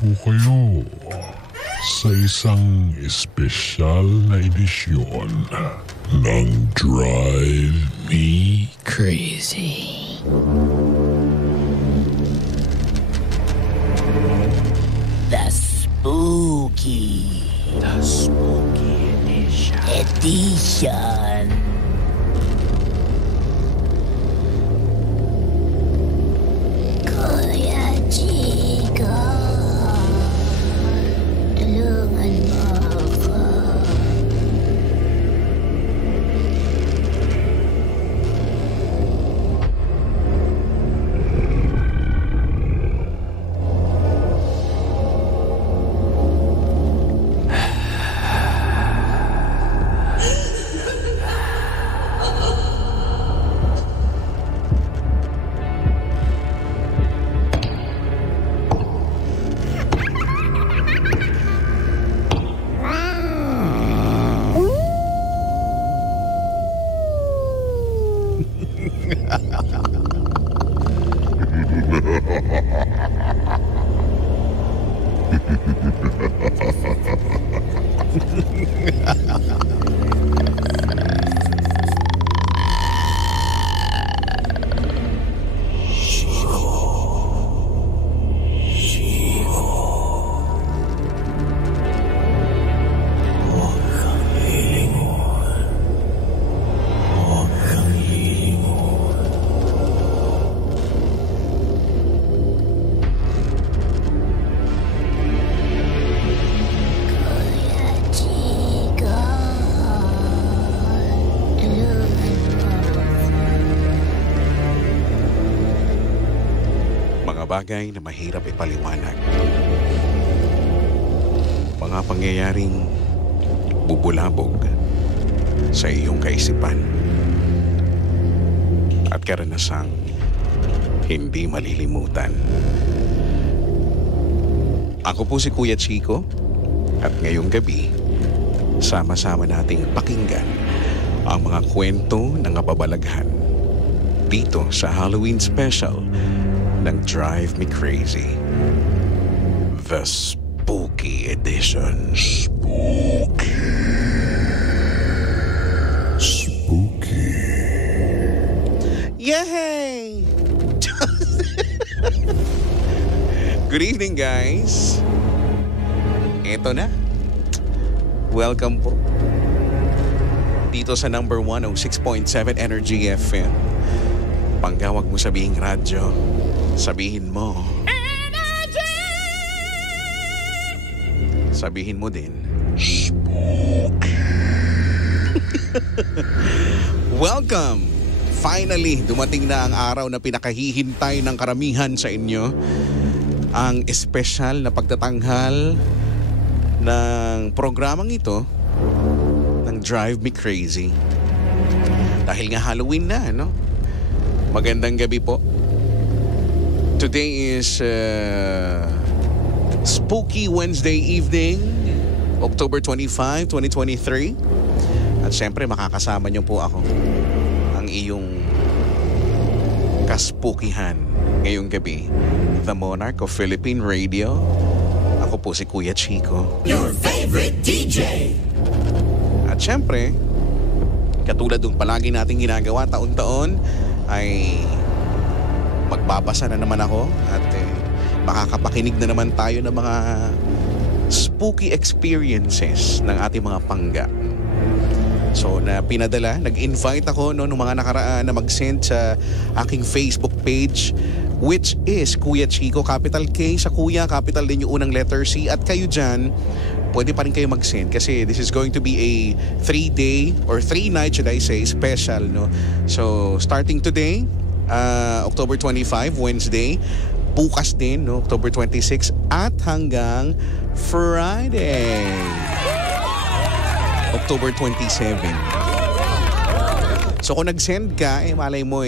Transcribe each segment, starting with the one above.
po kayo sa isang espesyal na edisyon ng Drive Me Crazy. The Spooky Edition. Kuya Chico, tulungan mo ako. Bagay na mahirap ipaliwanag. Mga pangyayaring bubulabog sa iyong kaisipan at karanasang hindi malilimutan. Ako po si Kuya Chico at ngayong gabi, sama-sama nating pakinggan ang mga kwento ng kababalaghan dito sa Halloween Special ng Drive Me Crazy, The Spooky Edition. Spooky. Yay! Good evening, guys. Eto na. Welcome po dito sa number 106.7 Energy FM. Panggawag mo sabihing radyo, sabihin mo Energy! Sabihin mo din Spooky. Welcome! Finally, dumating na ang araw na pinakahihintay ng karamihan sa inyo. Ang espesyal na pagtatanghal ng programang ito ng Drive Me Crazy. Dahil nga Halloween na, no? Magandang gabi po. Today is Spooky Wednesday evening, October 25, 2023. At syempre makakasama niyo po ako, ang iyong kaspukihan ngayong gabi, the Monarch of Philippine Radio. Ako po si Kuya Chico, Your favorite DJ. At syempre, katulad ng palagi nating ginagawa taon-taon, ay magbabasa na naman ako at makakapakinig na naman tayo ng mga spooky experiences ng ating mga pangga. So na pinadala, nag-invite ako noong mga nakaraan na mag-send sa aking Facebook page, which is Kuya Chico, capital K sa Kuya, capital din yung unang letter C. At kayo dyan, pwede pa rin kayo mag-send kasi this is going to be a 3-day or 3-night, should I say, special, no? So starting today, October 25, Wednesday, bukas din, no, October 26, at hanggang Friday, October 27. So kung nag-send ka, malay mo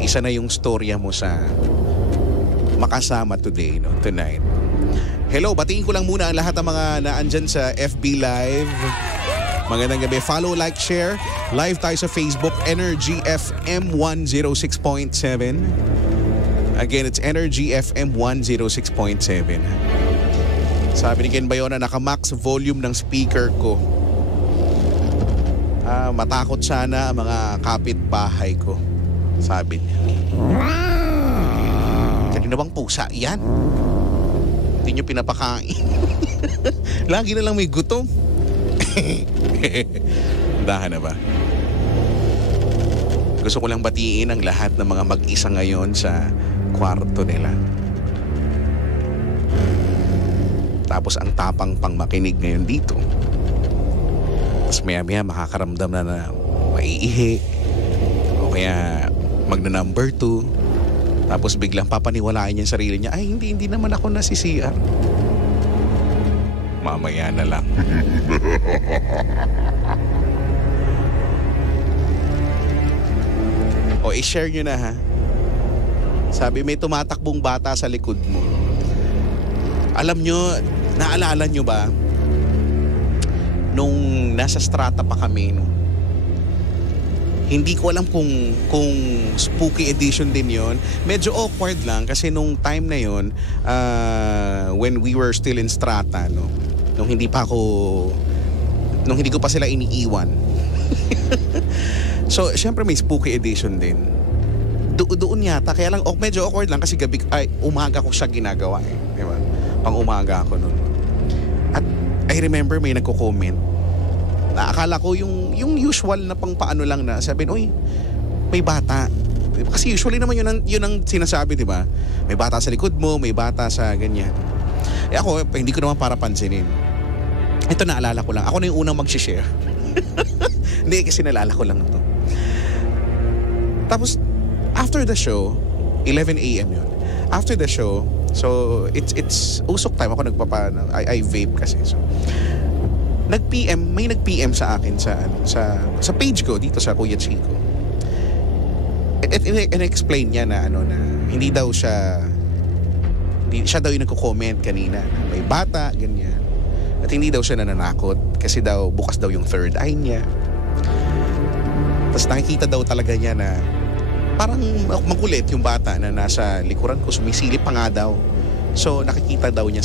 isa na yung storya mo sa makasama today, no, tonight. Hello, batiin ko lang muna ang lahat ng mga naandyan sa FB Live. Magandang gabi. Follow, like, share. Live tayo sa Facebook, Energy FM 106.7. Again, it's Energy FM 106.7. Sabi ni Ken Bayona, naka-max volume ng speaker ko. Matakot sana ang mga kapitbahay ko. Sabi niya. Kanina bang pusa yan? Hindi nyo pinapakain. Lagi na lang may gutom. Dahan na ba? Gusto ko lang batiin ang lahat ng mga mag-isa ngayon sa kwarto nila. Tapos ang tapang pang makinig ngayon dito. Tapos maya-maya makakaramdam na maiihi. O kaya magna-number 2. Tapos biglang papaniwalaan niya sa sarili niya, ay hindi naman ako nasi-CR. Mamaya na lang. O i-share nyo na ha. Sabi may tumatakbong bata sa likod mo. Alam nyo, naalala nyo ba nung nasa strata pa kami, no? Hindi ko alam kung spooky edition din yon. Medyo awkward lang kasi nung time na yon, when we were still in strata, no? Nung hindi ko pa sila iniiwan. So, syempre may spooky edition din. Doon yata. Kaya lang, medyo awkward lang kasi umaga ko siya ginagawa eh. Diba? Pang umaga ako nun. At I remember may nagko-comment. Akala ko yung usual na pang paano lang na sabihin, uy, may bata. Diba? Kasi usually naman yun ang sinasabi, di ba? May bata sa likod mo, may bata sa ganyan. Eh ako, hindi ko naman para pansinin. Ito naalala ko lang. Ako na yung unang mag-share. Hindi, kasi naalala ko lang ito. Tapos, after the show, 11 a.m. yun. After the show, so it's usok time. Ako I vape kasi. So, may nag-PM sa akin sa page ko dito sa Kuya Chico. And explain niya na hindi siya daw yung nagko-comment kanina na may bata, ganyan. At hindi daw siya nananakot kasi daw bukas daw yung third eye niya. Tapos nakikita daw talaga niya na parang makulit yung bata na nasa likuran ko, sumisilip pa nga daw. So nakikita daw niya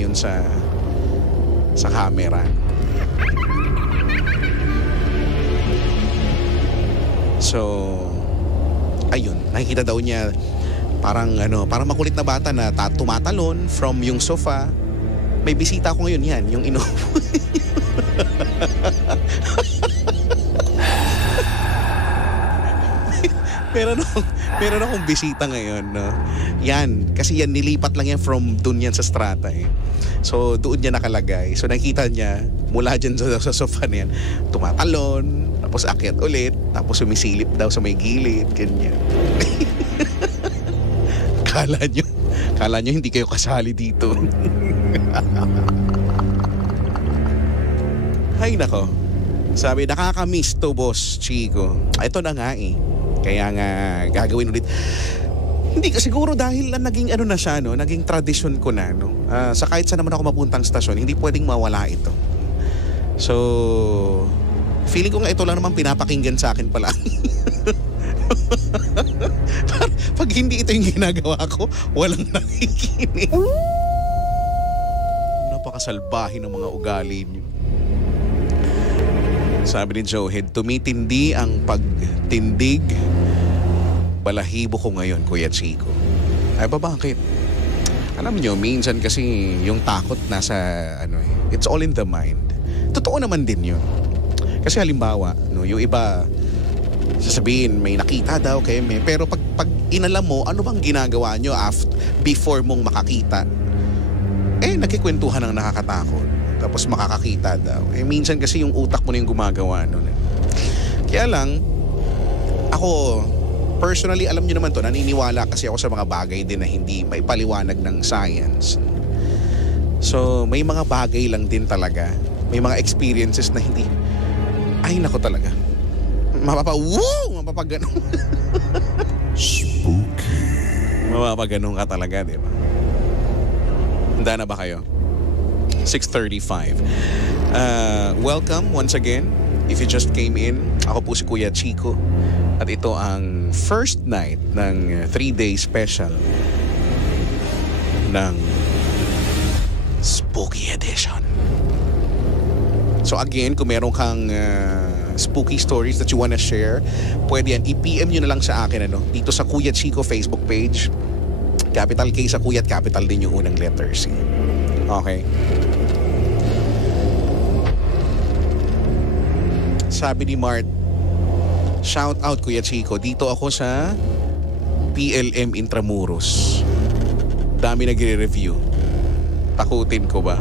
yun sa camera. So ayun, nakikita daw niya parang makulit na bata na tumatalon from yung sofa. May bisita ko ngayon yan, yung Meron akong bisita ngayon, no? Yan, kasi yan nilipat lang yan from dun yan sa strata eh. So doon niya nakalagay. So nakita niya mula dyan sa sofa niyan, tumatalon, tapos akyat ulit, tapos sumisilip daw sa may gilid, ganyan. Kala nyo hindi kayo kasali dito. Hay nako. Sabi, nakakamiss to, Boss Chico. Ito na nga eh. Kaya nga gagawin ulit. Hindi ka siguro dahil naging na siya, no? Naging tradisyon ko na, no? Sa kahit saan naman ako mapuntang stasyon, hindi pwedeng mawala ito. So, feeling ko nga ito lang naman pinapakinggan sa akin pala. Pag hindi ito yung ginagawa ko, walang nakikinig. Napakasalbahin ng mga ugali niyo. Sabi ni Joehead, tumitindi ang pagtindig. Balahibo ko ngayon, Kuya Chico. Ay ba bakit? Alam nyo, minsan kasi yung takot nasa it's all in the mind. Totoo naman din yun. Kasi halimbawa, no, yung iba sasabihin may nakita daw kayo, pero pag inalam mo ano bang ginagawa nyo before mong makakita, nagkikwentuhan ng nakakatakot. Tapos makakakita daw. Minsan kasi yung utak mo na yung gumagawa nun. Kaya lang, ako, personally, alam nyo naman to, naniniwala kasi ako sa mga bagay din na hindi may paliwanag ng science. So, may mga bagay lang din talaga. May mga experiences na hindi, ay nako talaga. Mapapaganon. Spooky. Mapapaganon ka talaga, di ba? Handa na ba kayo? 6:35. Welcome once again. If you just came in, Ako po si Kuya Chico at ito ang first night ng 3-day special ng Spooky Edition. So again, kung meron kang spooky stories that you wanna share, pwede yan, i-PM nyo na lang sa akin dito sa Kuya Chico Facebook page. Capital K sa Kuya at capital din yung unang letters. Okay? Sabi ni Mart, shout out Kuya Chico, dito ako sa PLM Intramuros. Dami nagre-review. Takutin ko ba?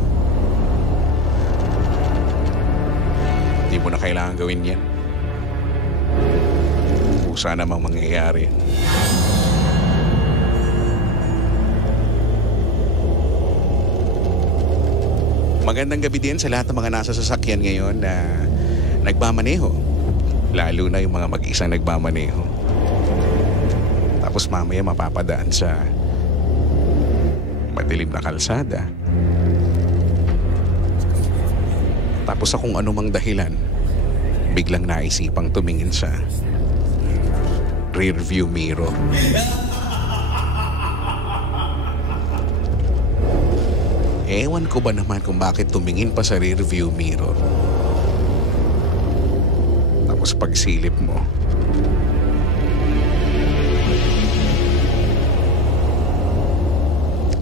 Hindi mo na kailangan gawin yan. Kung sana namang mangyayari. Magandang gabi din sa lahat ng mga nasa sasakyan ngayon na nagmamaneho. Lalo na yung mga mag-isang nagmamaneho. Tapos mamaya mapapadaan sa madilim na kalsada. Tapos sa kung anumang dahilan, biglang naisipang tumingin sa rearview mirror. Ewan ko ba naman kung bakit tumingin pa sa rearview mirror. Tapos pagsilip mo,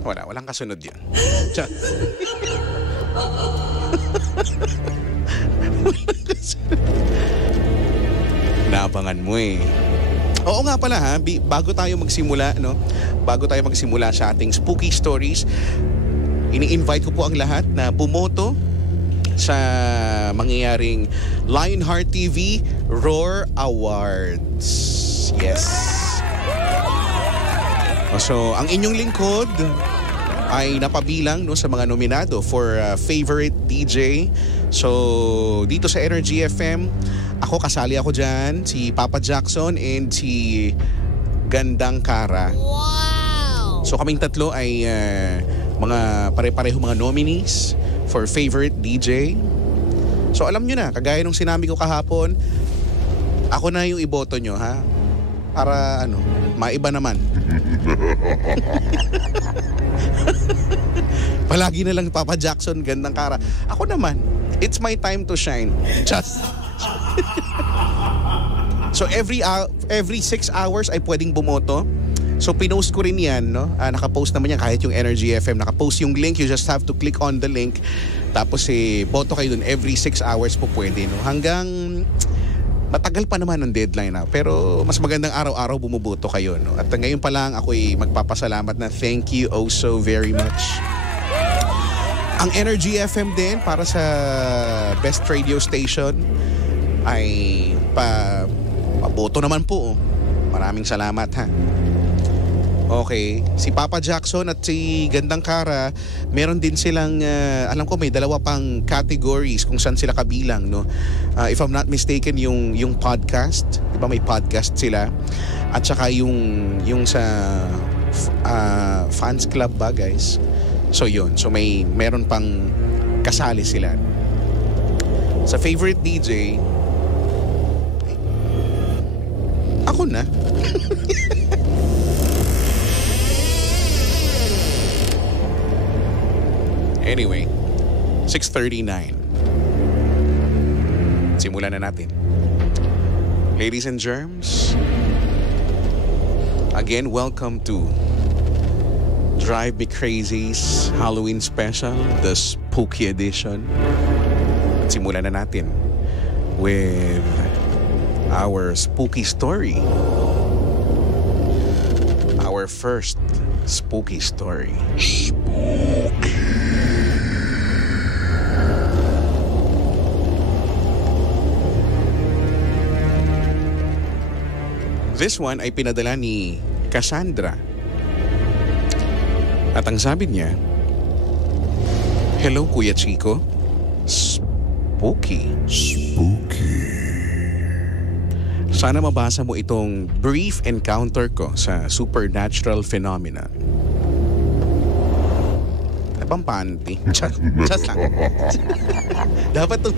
walang kasunod yan. Naabangan mo eh. Oo nga pala ha, bago tayo magsimula sa ating spooky stories, ini-invite ko po ang lahat na bumoto sa mangyayaring Lionheart TV Roar Awards. Yes. So, ang inyong lingkod ay napabilang sa mga nominado for favorite DJ. So, dito sa Energy FM, kasali ako dyan, si Papa Jackson and si Gandang Kara. Wow! So, kaming tatlo ay mga pare-pareho mga nominees for favorite DJ. So, alam nyo na, kagaya nung sinabi ko kahapon, ako na yung iboto nyo, ha? Para, maiba naman. Palagi na lang Papa Jackson, Gandang Kara. Ako naman, it's my time to shine. Just. So every 6 hours ay pwedeng bumoto. So pinost ko rin yan, nakapost naman yan kahit yung Energy FM. Nakapost yung link, you just have to click on the link. Tapos boto kayo dun every 6 hours po pwede, Hanggang matagal pa naman ang deadline pero mas magandang araw-araw bumuboto kayo, At ngayon pa lang ako'y magpapasalamat na thank you oh so very much. Ang Energy FM din para sa best radio station ay paboto naman po. Maraming salamat ha. Okay, si Papa Jackson at si Gandang Kara, meron din silang, alam ko may dalawa pang categories kung saan sila kabilang, if I'm not mistaken, yung podcast, di ba may podcast sila, at saka yung sa fans club ba guys? So yun, so meron pang kasali sila. Sa favorite DJ, ako na. Anyway, 6:39. Simulan na natin. Ladies and germs, again, welcome to Drive Me Crazy's Halloween Special, the Spooky Edition. Simulan na natin with our spooky story. Our first spooky story. This one ay pinadala ni Cassandra. At ang sabi niya, "Hello Kuya Chico. Spooky. Sana mabasa mo itong brief encounter ko sa supernatural phenomena." Napampanti. Just lang. Dapat yun.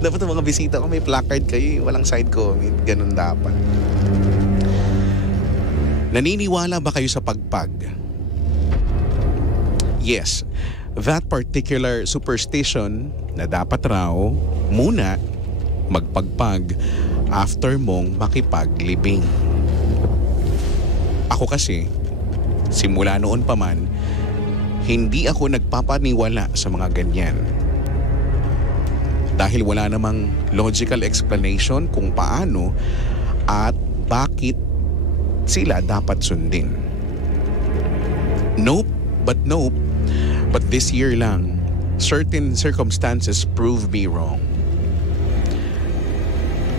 Dapat ang mga bisita ko may placard kayo, walang side comment. Ganun dapat. Naniniwala ba kayo sa pagpag? Yes. That particular superstition na dapat raw muna magpagpag after mong makipaglibing. Ako kasi, simula noon pa man, hindi ako nagpapaniwala sa mga ganyan. Dahil wala namang logical explanation kung paano at bakit sila dapat sundin. Nope. But this year lang, certain circumstances prove me wrong.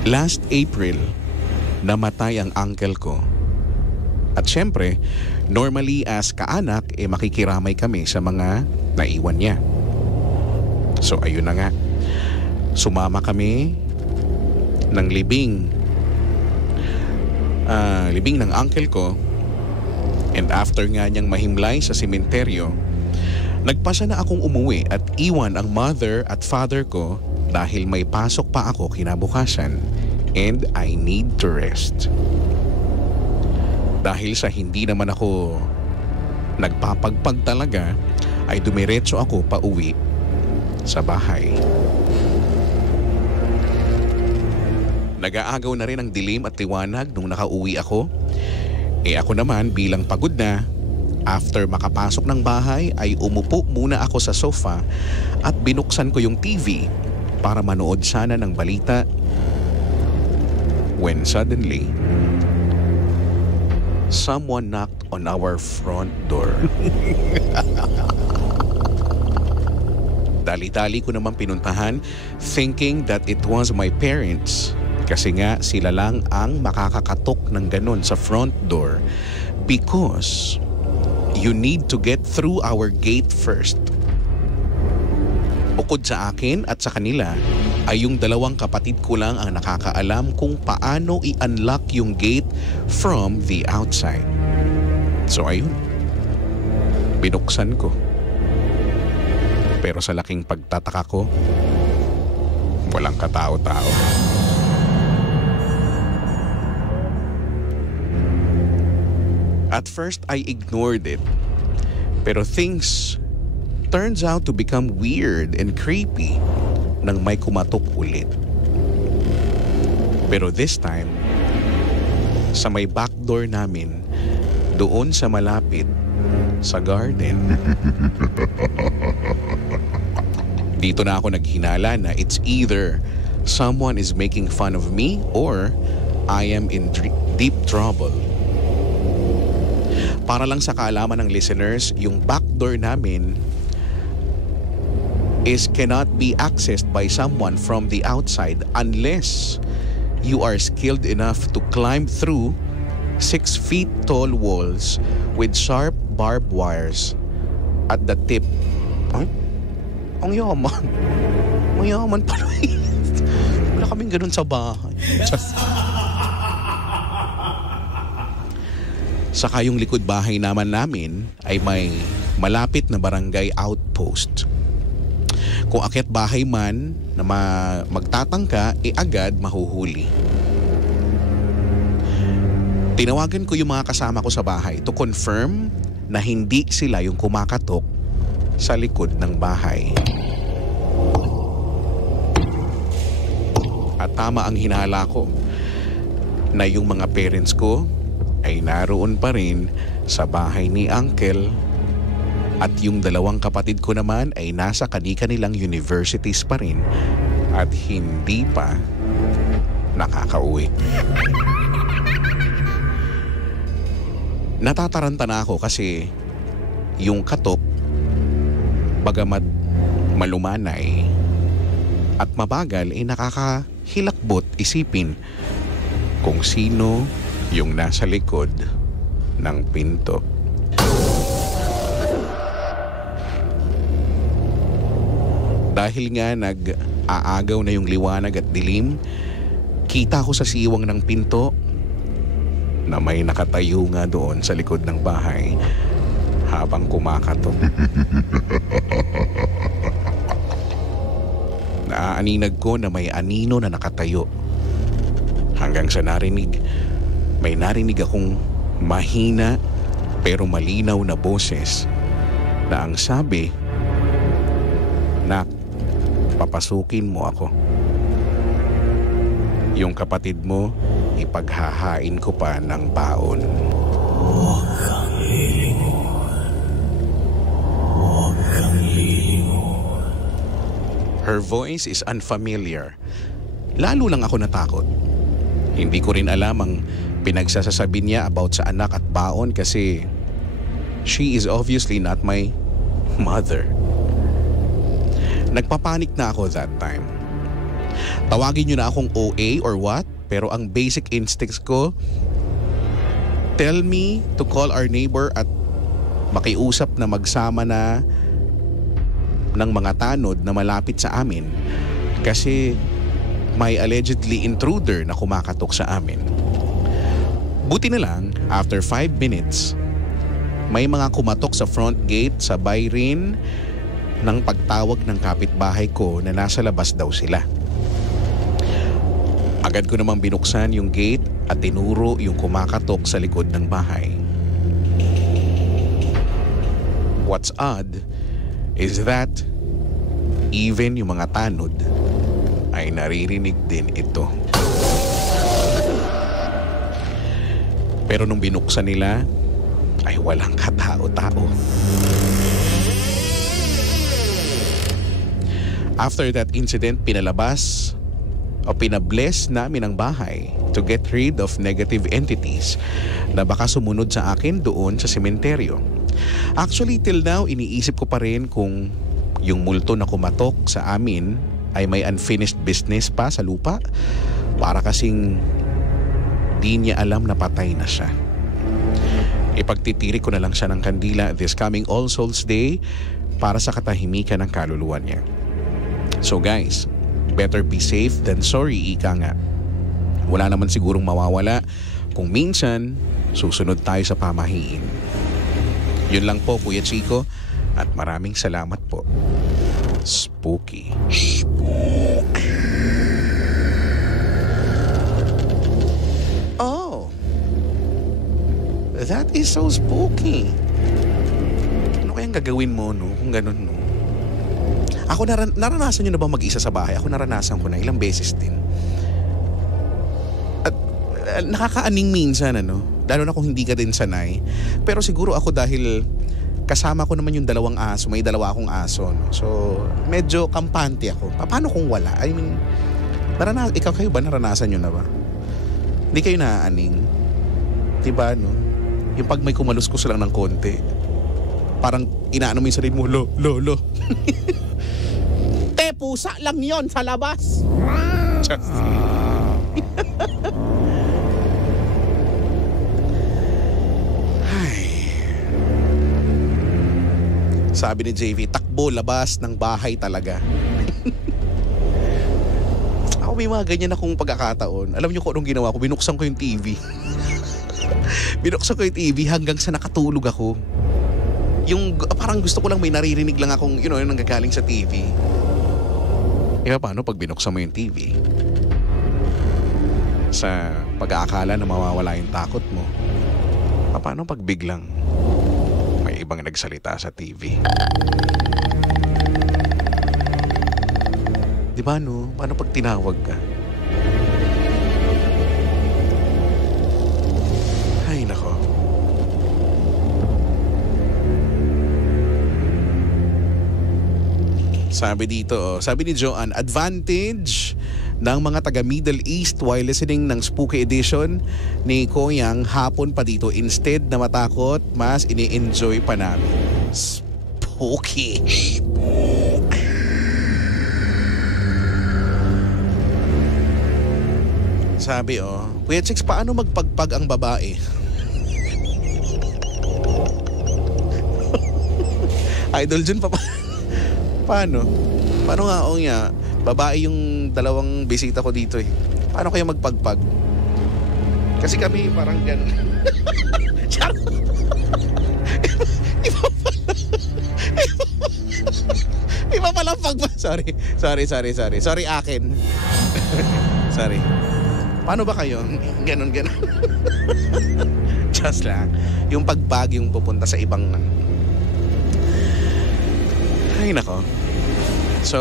Last April, namatay ang uncle ko. At syempre, normally as kaanak, makikiramay kami sa mga naiwan niya. So ayun na nga. Sumama kami ng libing ng uncle ko. And after nga niyang mahimlay sa sementeryo, nagpasya na akong umuwi at iwan ang mother at father ko dahil may pasok pa ako kinabukasan and I need to rest. Dahil sa hindi naman ako nagpapagpag talaga, ay dumiretso ako pa uwi sa bahay. Nag-aagaw na rin ang dilim at liwanag nung nakauwi ako. Ako naman bilang pagod na, after makapasok ng bahay ay umupo muna ako sa sofa at binuksan ko yung TV para manood sana ng balita. When suddenly, someone knocked on our front door. Dali-dali ko naman pinuntahan thinking that it was my parents. Kasi nga sila lang ang makakakatok ng ganun sa front door because you need to get through our gate first. Bukod sa akin at sa kanila ay yung dalawang kapatid ko lang ang nakakaalam kung paano i-unlock yung gate from the outside. So ayun, binuksan ko. Pero sa laking pagtataka ko, walang katao-tao. At first, I ignored it. Pero things turns out to become weird and creepy nang may kumatok ulit. Pero this time, sa may back door namin, doon sa malapit sa garden. Dito na ako naghinala na it's either someone is making fun of me or I am in deep trouble. Para lang sa kaalaman ng listeners, yung back door namin cannot be accessed by someone from the outside unless you are skilled enough to climb through 6 feet tall walls with sharp barbed wires at the tip. Huh? Ang yaman. Ang yaman pala. Wala kaming ganun sa bahay. Saka yung likod bahay naman namin ay may malapit na barangay outpost. Kung akyat bahay man na magtatangka, agad mahuhuli. Tinawagan ko yung mga kasama ko sa bahay to confirm na hindi sila yung kumakatok sa likod ng bahay. At tama ang hinala ko na yung mga parents ko ay naroon pa rin sa bahay ni Uncle at yung dalawang kapatid ko naman ay nasa kani-kanilang universities pa rin at hindi pa nakakauwi. Natataranta na ako kasi yung katok, bagamat malumanay at mabagal ay nakakahilakbot isipin kung sino yung nasa likod ng pinto. Dahil nga nag-aagaw na yung liwanag at dilim, kita ko sa siwang ng pinto na may nakatayo nga doon sa likod ng bahay habang kumakatok. Naaaninag ko na may anino na nakatayo. Hanggang sa may narinig akong mahina pero malinaw na boses na ang sabi, "Nak, papasukin mo ako. Yung kapatid mo, ipaghahain ko pa ng baon." Huwag kang lilingon. Huwag kang lilingon. Her voice is unfamiliar. Lalo lang ako natakot. Hindi ko rin alam ang pinagsasasabi niya about sa anak at baon kasi she is obviously not my mother. Nagpapanik na ako that time. Tawagin niyo na akong OA or what, pero ang basic instincts ko, tell me to call our neighbor at makiusap na magsama na ng mga tanod na malapit sa amin kasi may allegedly intruder na kumakatok sa amin. Buti na lang, after 5 minutes, may mga kumatok sa front gate, sabay rin ng pagtawag ng kapitbahay ko na nasa labas daw sila. Agad ko namang binuksan yung gate at tinuro yung kumakatok sa likod ng bahay. What's odd is that even yung mga tanod ay naririnig din ito. Pero nung binuksan nila, ay walang katao-tao. After that incident, pinabless namin ang bahay to get rid of negative entities na baka sumunod sa akin doon sa sementeryo. Actually, till now, iniisip ko pa rin kung yung multo na kumatok sa amin ay may unfinished business pa sa lupa para kasing di niya alam na patay na siya. Ipagtitiri ko na lang siya ng kandila this coming All Souls Day para sa katahimikan ng kaluluwa niya. So guys, better be safe than sorry, ika nga. Wala naman sigurong mawawala kung minsan susunod tayo sa pamahiin. Yun lang po, Kuya Chico, at maraming salamat po. Spooky. Oh, that is so spooky. Ano kayang gagawin mo, no? Kung ganun, no? Ako, naranasan nyo na ba mag-isa sa bahay? Ako naranasan ko na ilang beses din. At nakakaaning minsan, ano? Lalo na kung hindi ka din sanay. Pero siguro ako dahil kasama ko naman yung dalawang aso. May dalawa akong aso, no? So, medyo kampante ako. Paano kung wala? I mean, ikaw kayo ba? Naranasan nyo na ba? Hindi kayo naaaning? Diba, no? Yung pag may kumaluskos lang ng konti, parang inaano mo yung sarili mo, lo. Te, pusa lang yon sa labas. Sabi ni JV, takbo, labas ng bahay talaga. Ako may mga ganyan akong pagkakataon. Alam niyo kung anong ginawa ko? Binuksan ko yung TV. Binuksan ko yung TV hanggang sa nakatulog ako. Yung parang gusto ko lang may naririnig lang akong, yung nanggagaling sa TV. Paano pag binuksan mo yung TV? Sa pag-aakala na mawawala yung takot mo. Paano pag biglang may ibang nagsalita sa TV? Diba, no? Paano pag tinawag ka? Ay, nako. Sabi dito, sabi ni Joanne, advantage ng mga taga Middle East while listening ng Spooky Edition ni Koyang hapon pa dito. Instead na matakot, mas ini-enjoy pa namin. Spooky. Sabi, Kuya Chicks, paano magpagpag ang babae? Idol Jun, paano? Paano nga niya? Babae yung dalawang bisita ko dito eh. Paano kayo magpagpag? Kasi kami parang gano'n. Iba pala Sorry. Sorry akin. Sorry. Paano ba kayo? Ganon. Just lang. Yung pagbag yung pupunta sa ibang... Ay, nako. So,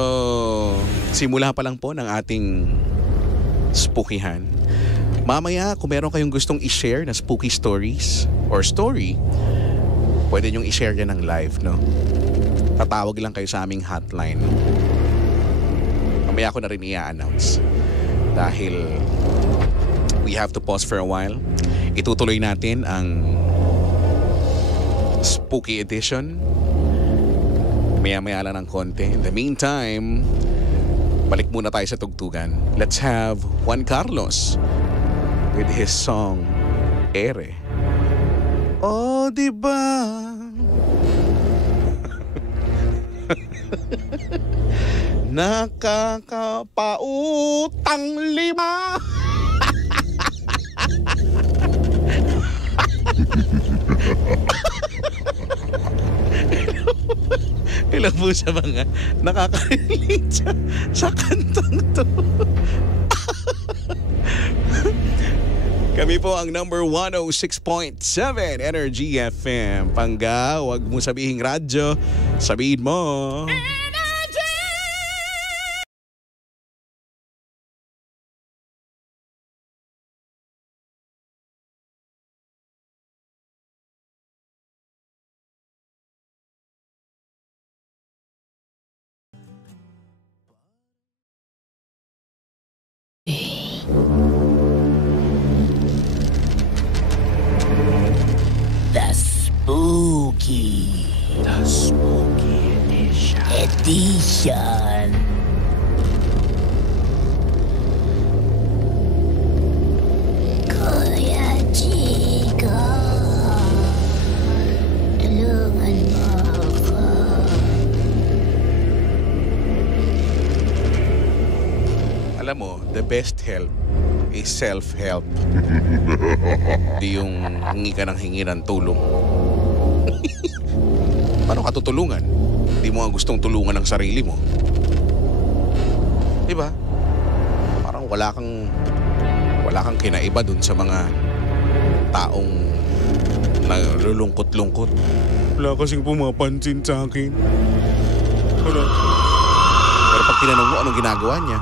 simula pa lang po ng ating spookyhan. Mamaya, kung meron kayong gustong i-share na spooky stories or story, pwede nyong i-share yan ng live, no? Tatawag lang kayo sa aming hotline. Mamaya ako na rin i-announce. Dahil we have to pause for a while. Itutuloy natin ang spooky edition. Maya-maya lang ng konti. In the meantime, balik muna tayo sa tugtugan. Let's have Juan Carlos with his song, Ere. Oh, diba? Nakakapautang lima. Ilan po sa mga nakaka-relate sa kantang to. Kami po ang number 106.7 Energy FM. Pangga, wag mo sabihing radyo, sabihin mo The Spooky Edition. Kuya Chico, tulungan mo ako. Alam mo, the best help is self-help. Di yung hingi ka ng hingi ng tulong. Paano ka tutulungan? Di mo nga gustong tulungan ng sarili mo. Diba? Parang wala kang kinaiba dun sa mga taong nalulungkot-lungkot. Wala kasing pumapansin sa akin. Wala. Pero pag tinanong mo anong ginagawa niya,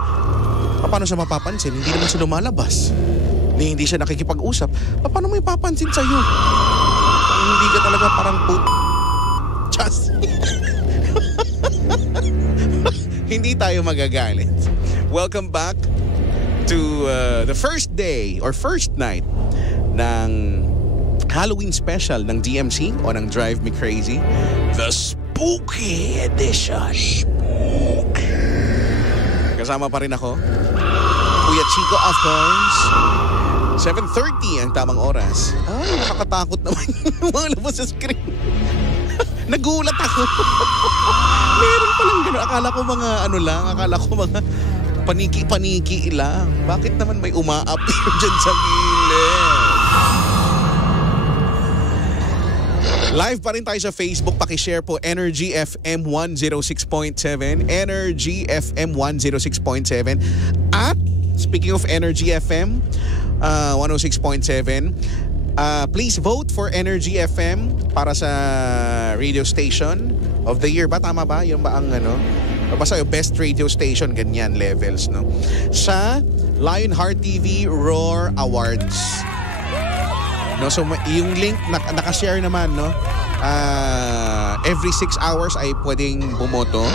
paano siya mapapansin? Hindi naman siya lumalabas. Hindi siya nakikipag-usap. Paano mo ipapansin sa'yo? Kung hindi ka talaga parang Just. Hindi tayo magagalit. Welcome back to the first day or first night ng Halloween special ng DMC o ng Drive Me Crazy, the Spooky Edition. Spooky. Kasama pa rin ako, Kuya Chico, of course. 7:30 ang tamang oras. Ay, nakakatakot naman yung mga labas sa screen. Nagulat ako. Meron palang gano'n. Akala ko mga paniki-paniki lang. Bakit naman may uma-appear dyan sa gilid? Live pa rin tayo sa Facebook. Pakishare po Energy FM 106.7. Energy FM 106.7. At speaking of Energy FM 106.7, please vote for Energy FM para sa radio station of the year ba? Tama ba? Yung ba ang basta yung best radio station, ganyan levels, no? Sa Lionheart TV Roar Awards. No, so yung link nakashare naman, no? Every 6 hours ay pwedeng bumoto.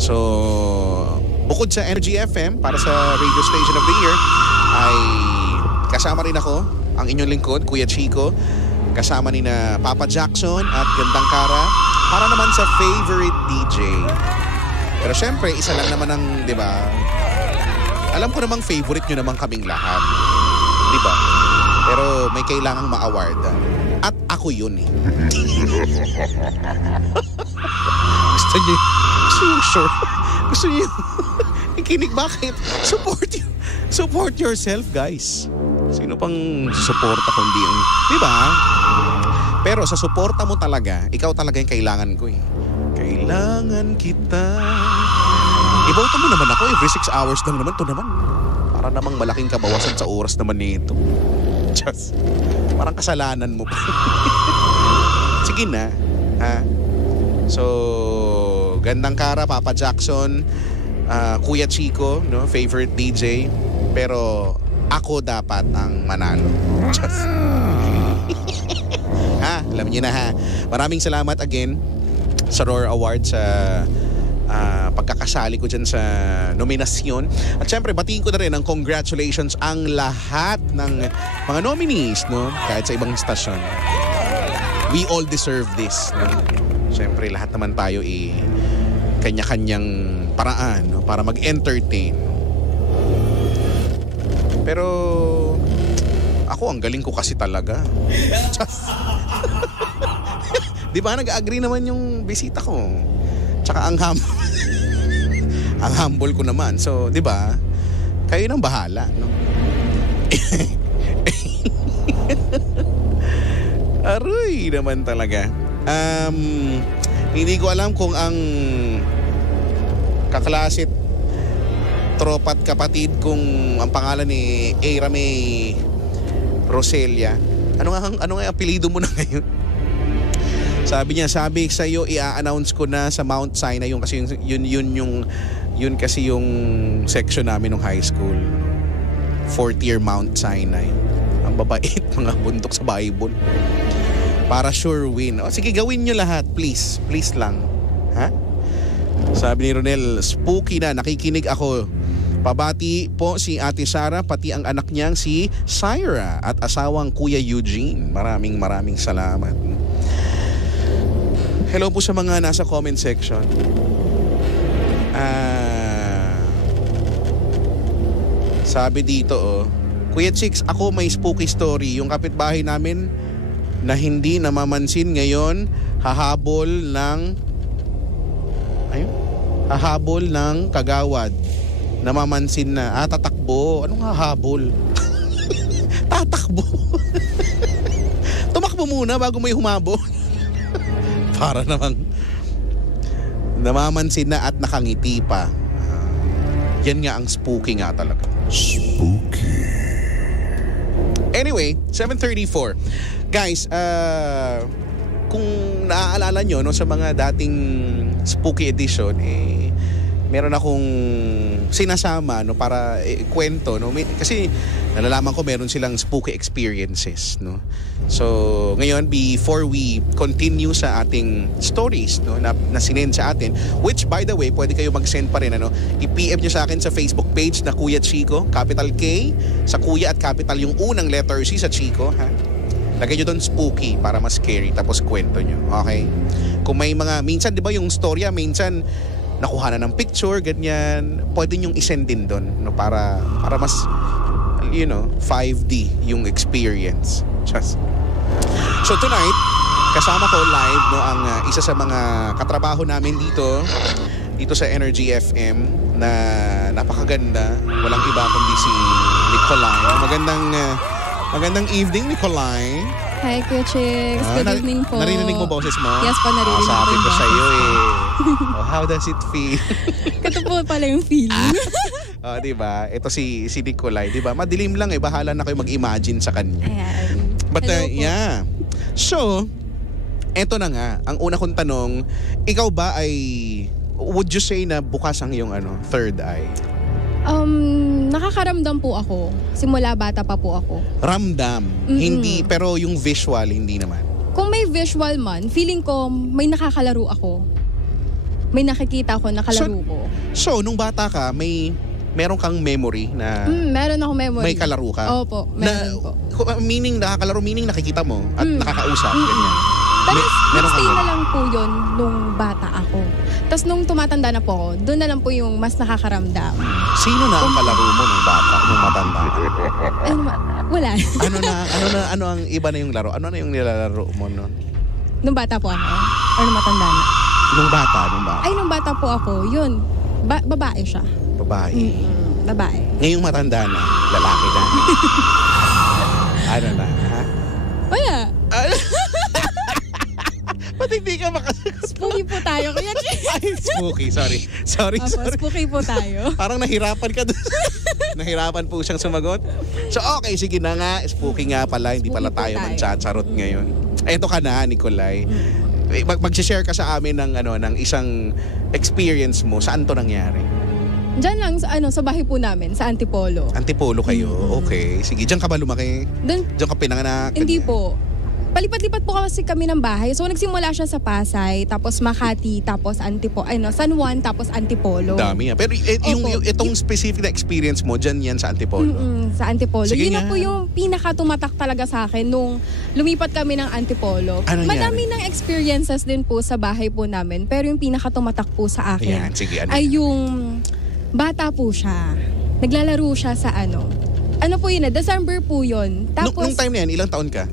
So bukod sa Energy FM para sa radio station of the year, ay kasama rin ako, ang inyong lingkod, Kuya Chico, kasama ni na Papa Jackson at Gandang Kara para naman sa favorite DJ. Pero syempre, isa lang naman ang, di ba? Alam ko namang favorite nyo naman kaming lahat. Di ba? Pero may kailangang ma-award. At ako yun eh. Gusto nyo sure. Gusto nyo ikinig, bakit? Support yourself, guys. Sino pang susuporta kundi yung, di ba? Pero sa suporta mo talaga, ikaw talaga yung kailangan ko eh. Okay? kailangan kita. Iboto mo naman ako, every 6 hours lang naman. To naman, para namang malaking kabawasan sa oras naman nito. Just, parang kasalanan mo pa. Sige na, ha? So, gandang kara, Papa Jackson, Kuya Chico, no, favorite DJ. Pero ako dapat ang manalo. Just, ha, alam niyo na ha. Maraming salamat again sa Roar Awards sa pagkakasali ko dyan sa nominasyon. At syempre, batiin ko na rin ang congratulations ang lahat ng mga nominees, no? Kahit sa ibang stasyon. We all deserve this, no? Syempre, lahat naman tayo kanya-kanyang paraan, no? Para mag-entertain. Pero ako, ang galing ko kasi talaga. Di ba, nag-agree naman yung bisita ko. Tsaka ang ang humble ko naman. So, di ba, kayo nang bahala, no? Aroy naman talaga. Hindi ko alam kung ang kaklasit, tropat kapatid kung ang pangalan ni Eira May Roselia. Ano nga ang apelido mo na ngayon? Sabi niya, sabi sa iyo i-announce ko na sa Mount Sinai yung kasi yun kasi yung section namin nung high school. 4th year Mount Sinai. Ang babait, mga bundok sa Bible. Para sure win. O, sige, gawin niyo lahat, please. Please lang. Ha? Sabi ni Ronel, spooky na, nakikinig ako. Pabati po si Ate Sara, pati ang anak niyang si Syra at asawang Kuya Eugene. Maraming salamat. Hello po sa mga nasa comment section. Sabi dito, Kuya Chicks, ako may spooky story. Yung kapitbahay namin na hindi namamansin ngayon, hahabol ng kagawad. Namamansin na, tatakbo. Anong hahabol? Tatakbo. Tumakbo muna bago may humabol. Para namang namamansin na at nakangiti pa. Yan nga ang spooky nga talaga. Spooky. Anyway, 7:34. Guys, kung naaalala nyo, no, sa mga dating spooky edition, meron akong sinasama, no, para kwento, no. Kasi nalalaman ko meron silang spooky experiences, no. So, ngayon before we continue sa ating stories, no, na sinend sa atin, which by the way, pwede kayo mag-send pa rin, ano. I-PM nyo sa akin sa Facebook page na Kuya Chico, capital K sa Kuya at capital yung unang letter C sa Chico, ha. Lagay nyo doon spooky para mas scary, tapos kwento nyo. Okay? Kung may mga, minsan di ba yung storya, minsan nakuha na ng picture, ganyan, pwede nyong isend din doon, no, para mas, 5D yung experience. Just. So tonight, kasama ko live, no, ang isa sa mga katrabaho namin dito sa Energy FM na napakaganda. Walang iba kundi si Nicolay. Magandang evening, Nicolay. Hi, Kuya Chicks. Good evening po. Narinig mo boses mo? Yes po, narinig ko. Sabi ko sa iyo how does it feel? Ito po pala yung feeling. Diba? Ito si Nicolay, diba? Madilim lang bahala na kayo mag-imagine sa kanya. Ayan. But yeah. So, eto na nga, ang una kong tanong, ikaw ba would you say na bukas ang iyong third eye? Nakakaramdam po ako. Simula bata pa po ako. Ramdam? Hindi, pero yung visual, hindi naman. Kung may visual man, feeling ko may nakakalaro ako. May nakikita ako, nakalaro ko. So, nung bata ka, meron kang memory na... meron ako memory. May kalaro ka? Opo, meron po. Meaning nakakalaro, meaning nakikita mo at nakakausap, ganyan. Pero stay na lang po yun nung bata ako. Tapos nung tumatanda na po ako, doon na lang po yung mas nakakaramdam. Sino na ang kalaro mo nung bata, nung matanda? Wala. Ano ang iba na yung laro? Ano na yung nilalaro mo nun? Nung bata po ako? Or nung matanda na? Nung bata. Ay, nung bata po ako, yun. Babae siya. Babae? Babae. Ngayong matanda na, lalaki na. Ano na, ha? Wala. Ba't Ba't hindi ka Spooky po tayo. Kuya Chi. Ay, spooky. Sorry. Opo, spooky po tayo. Parang nahirapan ka doon. Nahirapan po siyang sumagot. So okay, sige na nga. Spooky nga pala. Hindi pala Spooky po tayo tayo. magchat-charot ngayon. Eto ka na, Nicolay. Mag-share ka sa amin ng isang experience mo. Saan to nangyari? Diyan lang sa bahay po namin, sa Antipolo. Antipolo kayo. Okay. Sige, diyan ka ba lumaki? Doon, Diyan ka pinanganak? hindi po. Palipat-lipat po kasi kami ng bahay. So nagsimula siya sa Pasay, tapos Makati, tapos San Juan, tapos Antipolo. Dami Pero itong specific na experience mo, dyan yan sa Antipolo. Sa Antipolo. Sige Yun nga. na po yung pinakatumatak talaga sa akin nung lumipat kami ng Antipolo. Ano Madami ng experiences din po sa bahay po namin. Pero yung pinakatumatak po sa akin Ayan, sige. ay yung bata po siya. Naglalaro siya sa ano po yun December po yun. Tapos, Nung time na yan, ilang taon ka?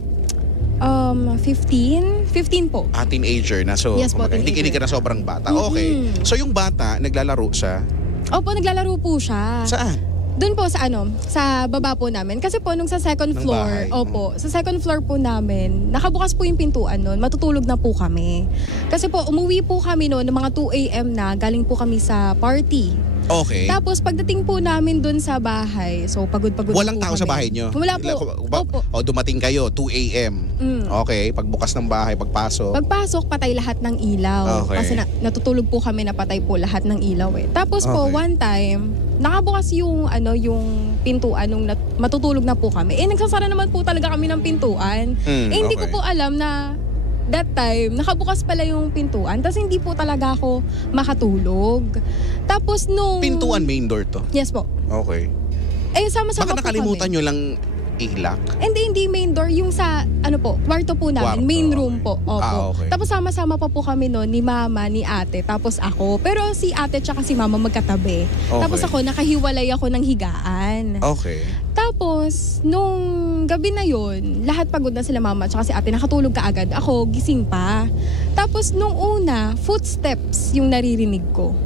15 po. Teenager na. So, Yes po, hindi teenager. ka na sobrang bata. Okay. So, yung bata, naglalaro siya. Opo, naglalaro po siya. Saan? Doon po sa baba po namin. Kasi po nung sa second Ng floor, bahay. sa second floor po namin, nakabukas po yung pintuan noon, matutulog na po kami. Kasi po, umuwi po kami noon ng mga 2 a.m. na, galing po kami sa party. Okay. Tapos pagdating po namin doon sa bahay, so pagod-pagod Walang po tao kami. sa bahay nyo? Wala po. Opo. O, dumating kayo, 2 a.m. Okay, pagbukas ng bahay, pagpasok. Pagpasok, patay lahat ng ilaw. Okay. Kasi natutulog po kami na patay po lahat ng ilaw eh. Tapos po, Okay. one time, nakabukas yung pintuan nung matutulog na po kami. Nagsasara naman po talaga kami ng pintuan. Hindi ko okay. po alam na that time, nakabukas pala yung pintuan. Tapos hindi po talaga ako makatulog. Tapos nung... Pintuan, main door to. Yes po. Okay. Sama-sama Baka po nakalimutan kami. nyo lang ilak. Hindi main door. Yung sa, kwarto po namin. Kwarto, Main room okay. po. Opo. Okay. Tapos sama-sama pa po kami noon ni mama, ni ate, tapos ako. Pero si ate tsaka si mama magkatabi. Okay. Tapos ako, nakahiwalay ako ng higaan. Okay. Tapos, nung gabi na yon, lahat pagod na sila mama tsaka si ate, nakatulog ka agad. Ako, gising pa. Tapos nung una, footsteps yung naririnig ko.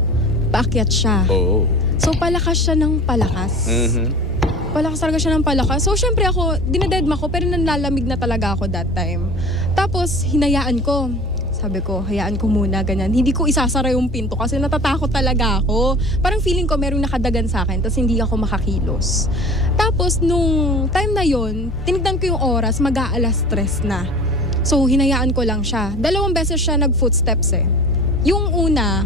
Paakyat siya. Oh. So palakas siya ng palakas. Palakas talaga siya ng palakas. So, syempre ako, dinadedma ko, pero nanlalamig na talaga ako that time. Tapos, hinayaan ko. Sabi ko, hayaan ko muna, ganyan. Hindi ko isasara yung pinto kasi natatakot talaga ako. Parang feeling ko merong nakadagan sa akin, tapos hindi ako makakilos. Tapos, nung time na yon, tinignan ko yung oras, mag-aalas 3 na. So, hinayaan ko lang siya. 2 beses siya nag-footsteps eh. Yung una,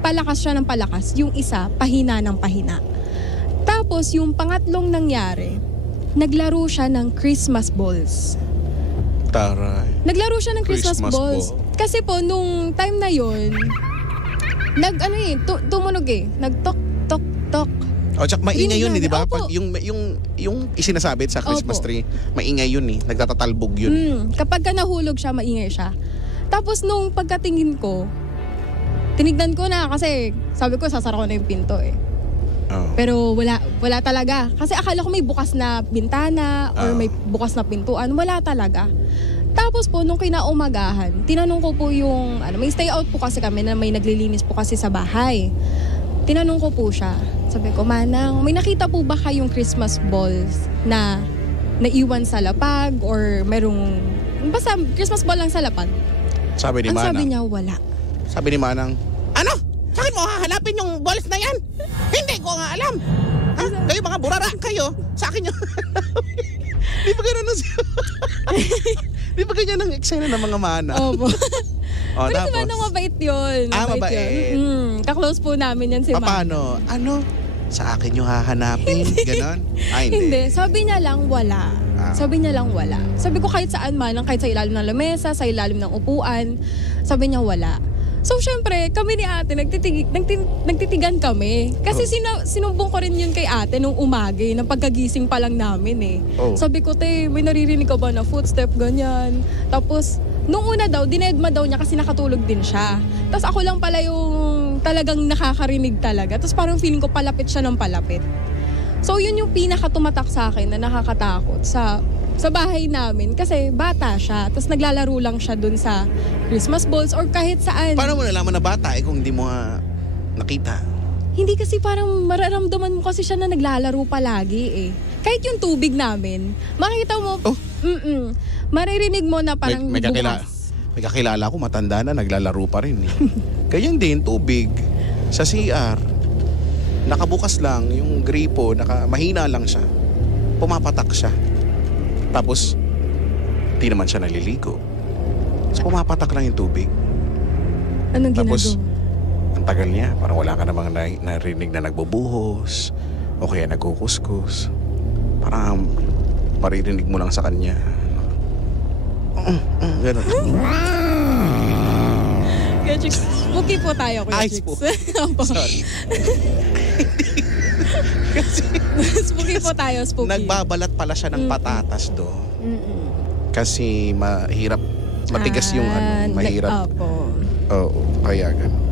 palakas siya ng palakas. Yung isa, pahina ng pahina. Tapos, yung pangatlong nangyari, naglaro siya ng Christmas balls. Taray. Naglaro siya ng Christmas Christmas balls. ball. Kasi po, nung time na yon, tumunog eh. Nag-tok-tok-tok. O, tsaka maingay yun eh, di ba? Opo. Pag yung isinasabit sa Christmas Opo. tree, maingay yun eh. Nagtatatalbog yun. Kapag ka nahulog siya, maingay siya. Tapos, nung pagkatingin ko, tinignan ko na kasi sabi ko, sasara ko na yung pinto eh. Oh. Pero wala talaga. Kasi akala ko may bukas na bintana or may bukas na pintuan. Wala talaga. Tapos po, nung kinaumagahan, tinanong ko po yung, may stay out po kasi kami na may naglilinis po kasi sa bahay. Tinanong ko po siya. Sabi ko, Manang, may nakita po ba kayong Christmas balls na naiwan sa lapag or merong, basta Christmas ball lang sa lapag? Sabi ni Ang Manang. sabi niya, wala. Sabi ni Manang, ano? Bakit mo hahanapin yung balls na yan? Hindi ko nga alam. Ha? Kayo mga burara kayo. Sa akin yung... Di ba ganun ang... Di ba ganyan ang eksena ng mga mana? Opo. O, Pero si Manang mabait yun. mabait. Yun. Kaklose po namin yan si Manang. Paano? Ano? Sa akin yung hahanapin? Ganon? Ay, Hindi. Sabi niya lang wala. Sabi niya lang wala. Sabi ko kahit saan man, kahit sa ilalim ng lamesa, sa ilalim ng upuan, sabi niya wala. So, syempre, kami ni ate, nagtitigan kami. Kasi sinumbong ko rin yun kay ate nung umagay, ng pagkagising pa lang namin eh. Oh. Sabi ko, te, may naririnig ka ba na footstep, ganyan. Tapos, nung una daw, dinedma daw niya kasi nakatulog din siya. Tapos ako lang pala yung talagang nakakarinig talaga. Tapos parang feeling ko palapit siya ng palapit. So, yun yung pinakatumatak sa akin na nakakatakot sa bahay namin kasi bata siya. Tapos naglalaro lang siya dun sa Christmas balls or kahit saan. Paano mo nalaman na bata kung hindi mo nakita? Hindi kasi parang mararamdaman mo kasi siya na naglalaro palagi eh. Kahit yung tubig namin, makikita mo, maririnig mo na parang May bukas. may kakilala ko matanda na naglalaro pa rin. Ganyan din, tubig sa CR. Nakabukas lang yung gripo, mahina lang siya. Pumapatak siya. Tapos, di naman siya naliligo. So, pumapatak lang yung tubig. Anong Tapos, ginagawa? ang tagal niya. Parang wala ka namang narinig na nagbubuhos o kaya nagkukuskus. Parang maririnig mo lang sa kanya. Ganun. Kuya Chicks, spooky po tayo, Kuya Ay, Chicks. spooky. Sorry. Spooky po tayo, spooky. Nagbabalat pala siya ng patatas do. Kasi mahirap, matigas yung mahirap. Opo. Oo, kaya ganun.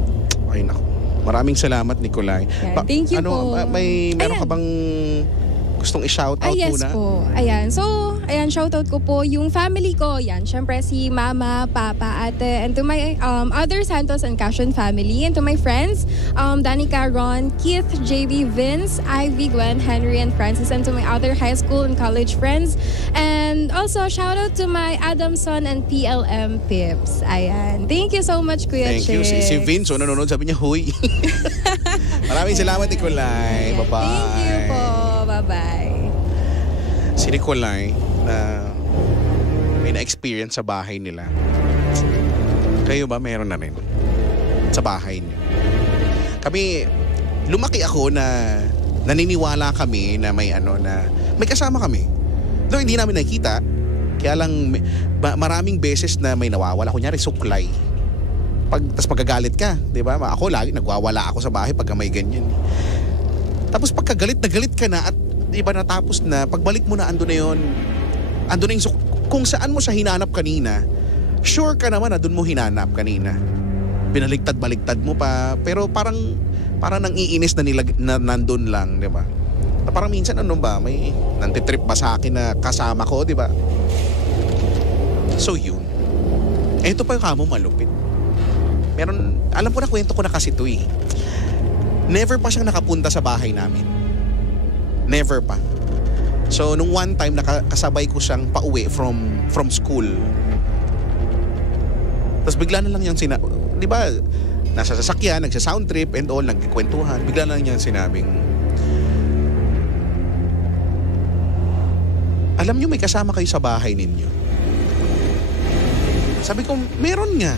Ay naku. Maraming salamat, Nicolay. Yeah, thank you po. Meron ka bang gustong i-shoutout yes muna? po. Ayan. So, shoutout ko po yung family ko. Yan, syempre si mama, papa, ate, and to my other Santos and Cashion family, and to my friends, Danica, Ron, Keith, JB, Vince, Ivy, Gwen, Henry, and Francis, and to my other high school and college friends. And also, shoutout to my Adamson and PLM Pips. Ayan. Thank you so much, Kuya Thank you. Chicks. Si Vince, nanonood, sabi niya, huy. Maraming salamat, Nicolay. Ayan. Bye-bye. Thank you po. Bye-bye. Si Nicolay, na may na-experience sa bahay nila. Kayo ba meron na rin sa bahay niyo? Kami, lumaki ako na naniniwala kami na may may kasama kami. Though hindi namin nakikita, kaya lang maraming beses na may nawawala. Kunyari, suklay. Tas magagalit ka, di ba? Ako lagi, nagwawala ako sa bahay pagka may ganyan. Tapos pagkagalit na galit ka na at iba natapos na, pagbalik mo na ando na yung kung saan mo siya hinanap kanina, sure ka naman na doon mo hinanap kanina. Binaligtad-baligtad mo pa, pero parang nang iinis na nandun lang, di ba? Parang minsan may nantitrip ba sa akin na kasama ko, di ba? So yun. Ito pa yung kamo malupit. Alam ko na, kwento ko na kasi ito eh. Never pa siyang nakapunta sa bahay namin. Never pa. So, nung one time, nakasabay ko siyang pauwi from school. Tapos bigla na lang niyang di ba, nasa sasakyan, nagsa-sound trip and all, nagkikwentuhan. Bigla na lang niyang sinabing, alam niyo, may kasama kayo sa bahay ninyo. Sabi ko, meron nga.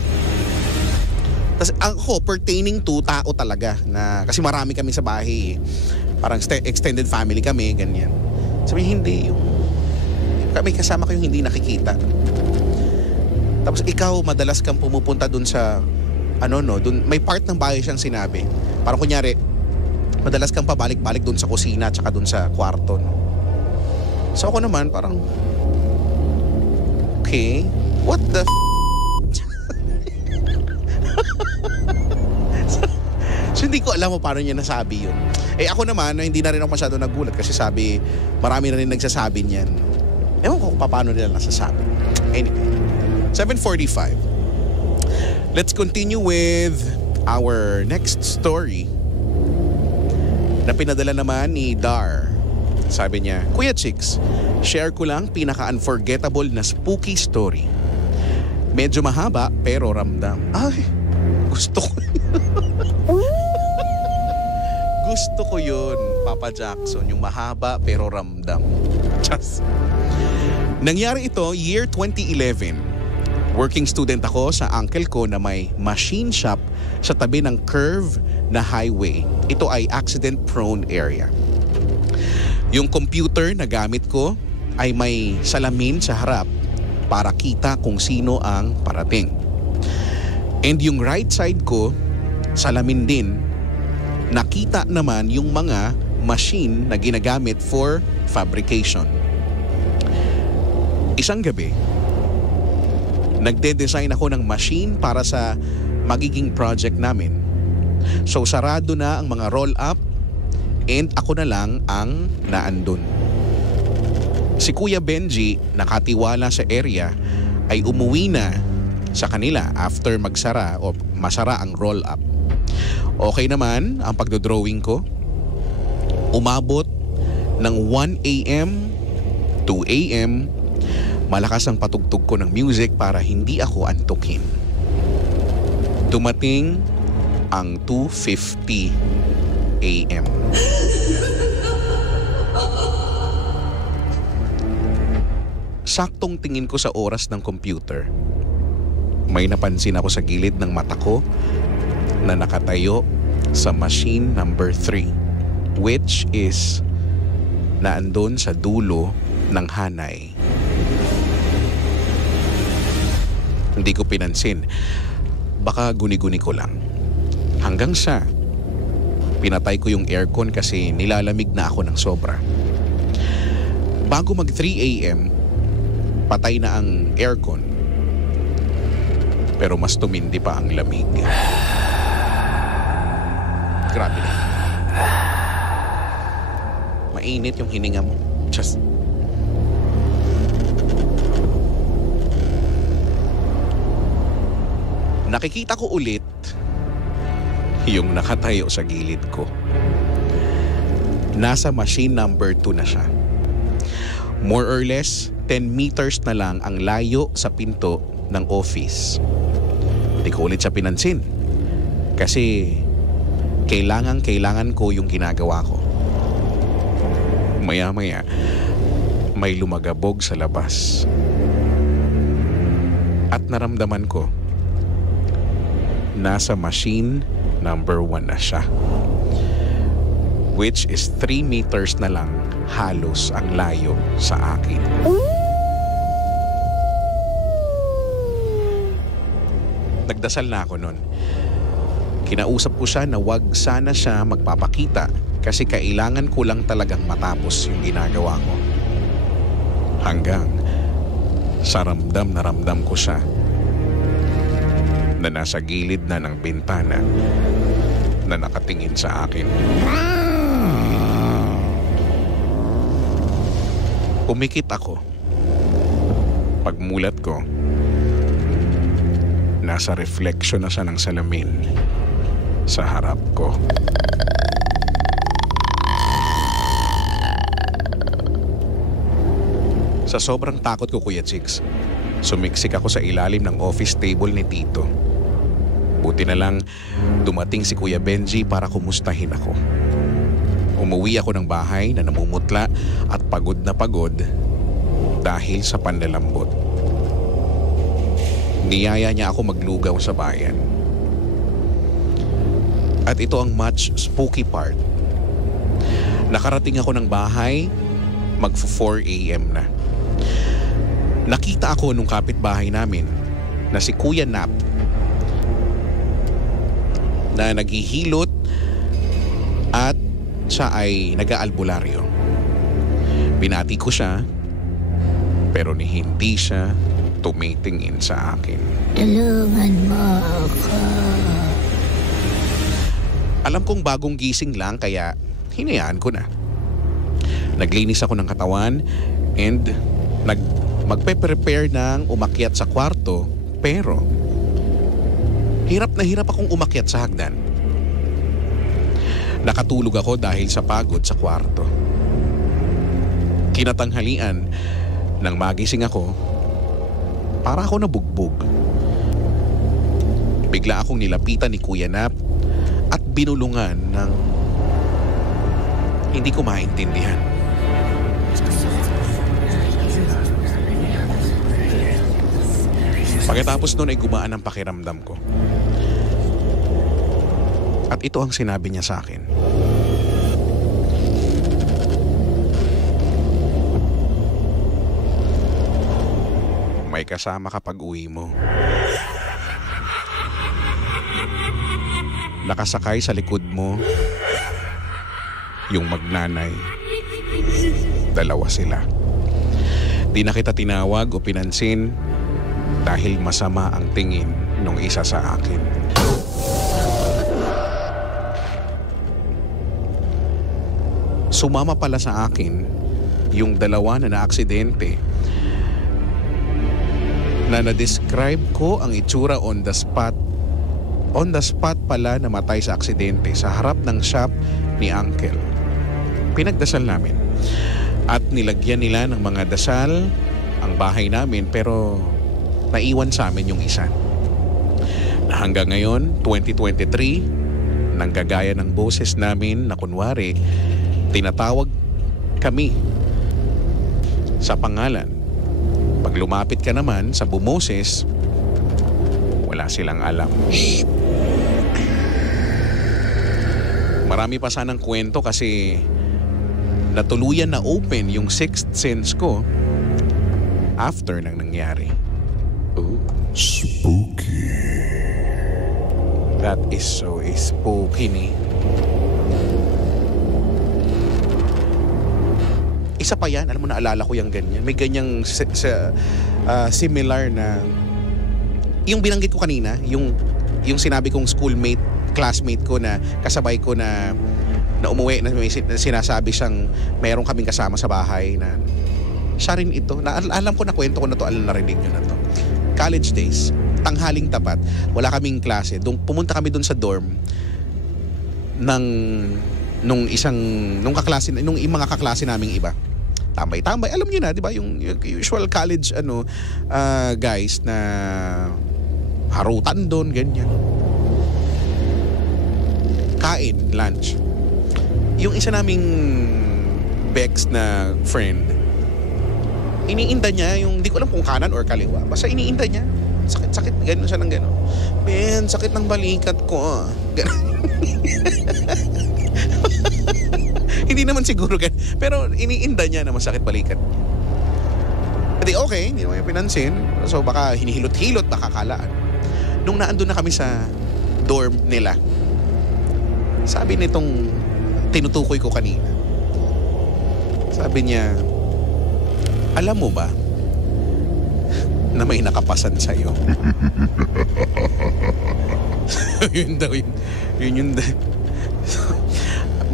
Tapos ako, pertaining to tao talaga. Kasi marami kami sa bahay. Parang extended family kami, ganyan. Sabi, hindi. May kasama kayong hindi nakikita. Tapos ikaw, madalas kang pumupunta dun sa, dun, may part ng bahay siyang sinabi. Parang kunyari, madalas kang pabalik-balik dun sa kusina at saka dun sa kwarto. No? So ako naman, parang, okay, what the So hindi ko alam mo paano niya nasabi yun. Ako naman, hindi na rin ako masyado nagulat kasi sabi, marami na rin nagsasabi niyan. Ewan ko kung paano nila nasasabi. Anyway, 7:45. Let's continue with our next story na pinadala naman ni Dar. Sabi niya, Kuya Chicks, share ko lang pinaka-unforgettable na spooky story. Medyo mahaba pero ramdam. Ay, gusto ko. Gusto ko yun, Papa Jackson, yung mahaba pero ramdam. Just. Nangyari ito year 2011. Working student ako sa uncle ko na may machine shop sa tabi ng curve na highway. Ito ay accident-prone area. Yung computer na gamit ko ay may salamin sa harap para kita kung sino ang parating. And yung right side ko, salamin din, nakita naman yung mga machine na ginagamit for fabrication. Isang gabi, nagde-design ako ng machine para sa magiging project namin. So sarado na ang mga roll-up and ako na lang ang naandun. Si Kuya Benji, nakatiwala sa area, ay umuwi na sa kanila after magsara o masara ang roll-up. Okay naman ang pagdodrawing ko. Umabot ng 1 a.m., 2 a.m., Malakas ang patugtog ko ng music para hindi ako antukin. Dumating ang 2:50 a.m. Saktong tingin ko sa oras ng computer. May napansin ako sa gilid ng mata ko na nakatayo sa machine number 3, which is naandun sa dulo ng hanay. Hindi ko pinansin. Baka guni-guni ko lang. Hanggang sa pinatay ko yung aircon kasi nilalamig na ako ng sobra. Bago mag 3 a.m., patay na ang aircon. Pero mas tumindi pa ang lamig. Grabe na. Mainit yung hininga mo. Just... Nakikita ko ulit yung nakatayo sa gilid ko. Nasa machine number 2 na siya. More or less, 10 meters na lang ang layo sa pinto ng office. Hindi ko ulit siya pinansin. Kasi kailangan ko yung ginagawa ko. Maya-maya, may lumagabog sa labas. At naramdaman ko, nasa machine number 1 na siya. Which is 3 meters na lang halos ang layo sa akin. Nagdasal na ako nun. Kinausap ko siya na wag sana siya magpapakita kasi kailangan ko lang talagang matapos yung ginagawa ko. Hanggang sa ramdam na ramdam ko siya na nasa gilid na ng bintana na nakatingin sa akin. Umikit ako. Pagmulat ko, nasa reflection na siya ng salamin sa harap ko. Sa sobrang takot ko, Kuya Chicks, sumiksik ako sa ilalim ng office table ni Tito. Buti na lang dumating si Kuya Benji para kumustahin ako. Umuwi ako ng bahay na namumutla at pagod na pagod dahil sa panlalambot. Niyaya niya ako maglugaw sa bayan. At ito ang much spooky part. Nakarating ako ng bahay, mag-4 a.m. na. Nakita ako nung kapitbahay namin na si Kuya Nap na naghihilot at siya ay nag-aalbularyo. Binati ko siya pero hindi siya tumitingin sa akin. Tulungan mo ako. Alam kong bagong gising lang kaya hinayaan ko na. Naglinis ako ng katawan and magpe-prepare ng umakyat sa kwarto pero hirap na hirap akong umakyat sa hagdan. Nakatulog ako dahil sa pagod sa kwarto. Kinatanghalian nang magising ako, para ako nabugbog. Bigla akong nilapitan ni Kuya Nap at binulungan ng hindi ko maintindihan. Pagkatapos noon ay gumaan ang pakiramdam ko. At ito ang sinabi niya sa akin. May kasama kapag uwi mo. Nakasakay sa likod mo yung magnanay. Dalawa sila. Di na kita tinawag o pinansin dahil masama ang tingin nung isa sa akin. Sumama pala sa akin yung dalawa na naaksidente na na-describe ko ang itsura on the spot. On the spot pala namatay sa aksidente sa harap ng shop ni Uncle. Pinagdasal namin at nilagyan nila ng mga dasal ang bahay namin, pero naiwan sa amin yung isa. Hanggang ngayon, 2023, nanggagaya ng boses namin na kunwari, tinatawag kami sa pangalan. Pag lumapit ka naman sa bumoses, wala silang alam. Marami pa sanang kwento kasi natuluyan na open yung sixth sense ko after nang nangyari. Ooh. Spooky. That is so spooky ni. Isa pa yan, alam mo, naalala ko yung ganyan. May ganyang similar na yung binanggit ko kanina, yung sinabi kong schoolmate, classmate ko na kasabay ko na umuwi na may sinasabi siyang meron kaming kasama sa bahay na siya rin ito. Alam ko na kwento ko na to, alam narinig nyo na to. College days, tanghaling tapat, wala kaming klase. Pumunta kami doon sa dorm nung mga kaklase naming iba. Tambay-tambay, alam niyo na, 'di ba? Yung usual college guys na harutan doon, ganyan. Kain, lunch. Yung isa naming Bex na friend, iniinda niya yung, di ko alam kung kanan or kaliwa, basta iniinda niya. Sakit, gano'n siya ng gano'n. Ben, sakit ng balikat ko. Hindi naman siguro ganun. Pero iniinda niya na masakit balikat. Hindi okay, hindi naman yung pinansin. So baka hinihilot-hilot, baka kalaan. Nung naandun na kami sa dorm nila, sabi nitong tinutukoy ko kanina, sabi niya, alam mo ba na may nakapasan sa'yo? Yun daw yun. Yun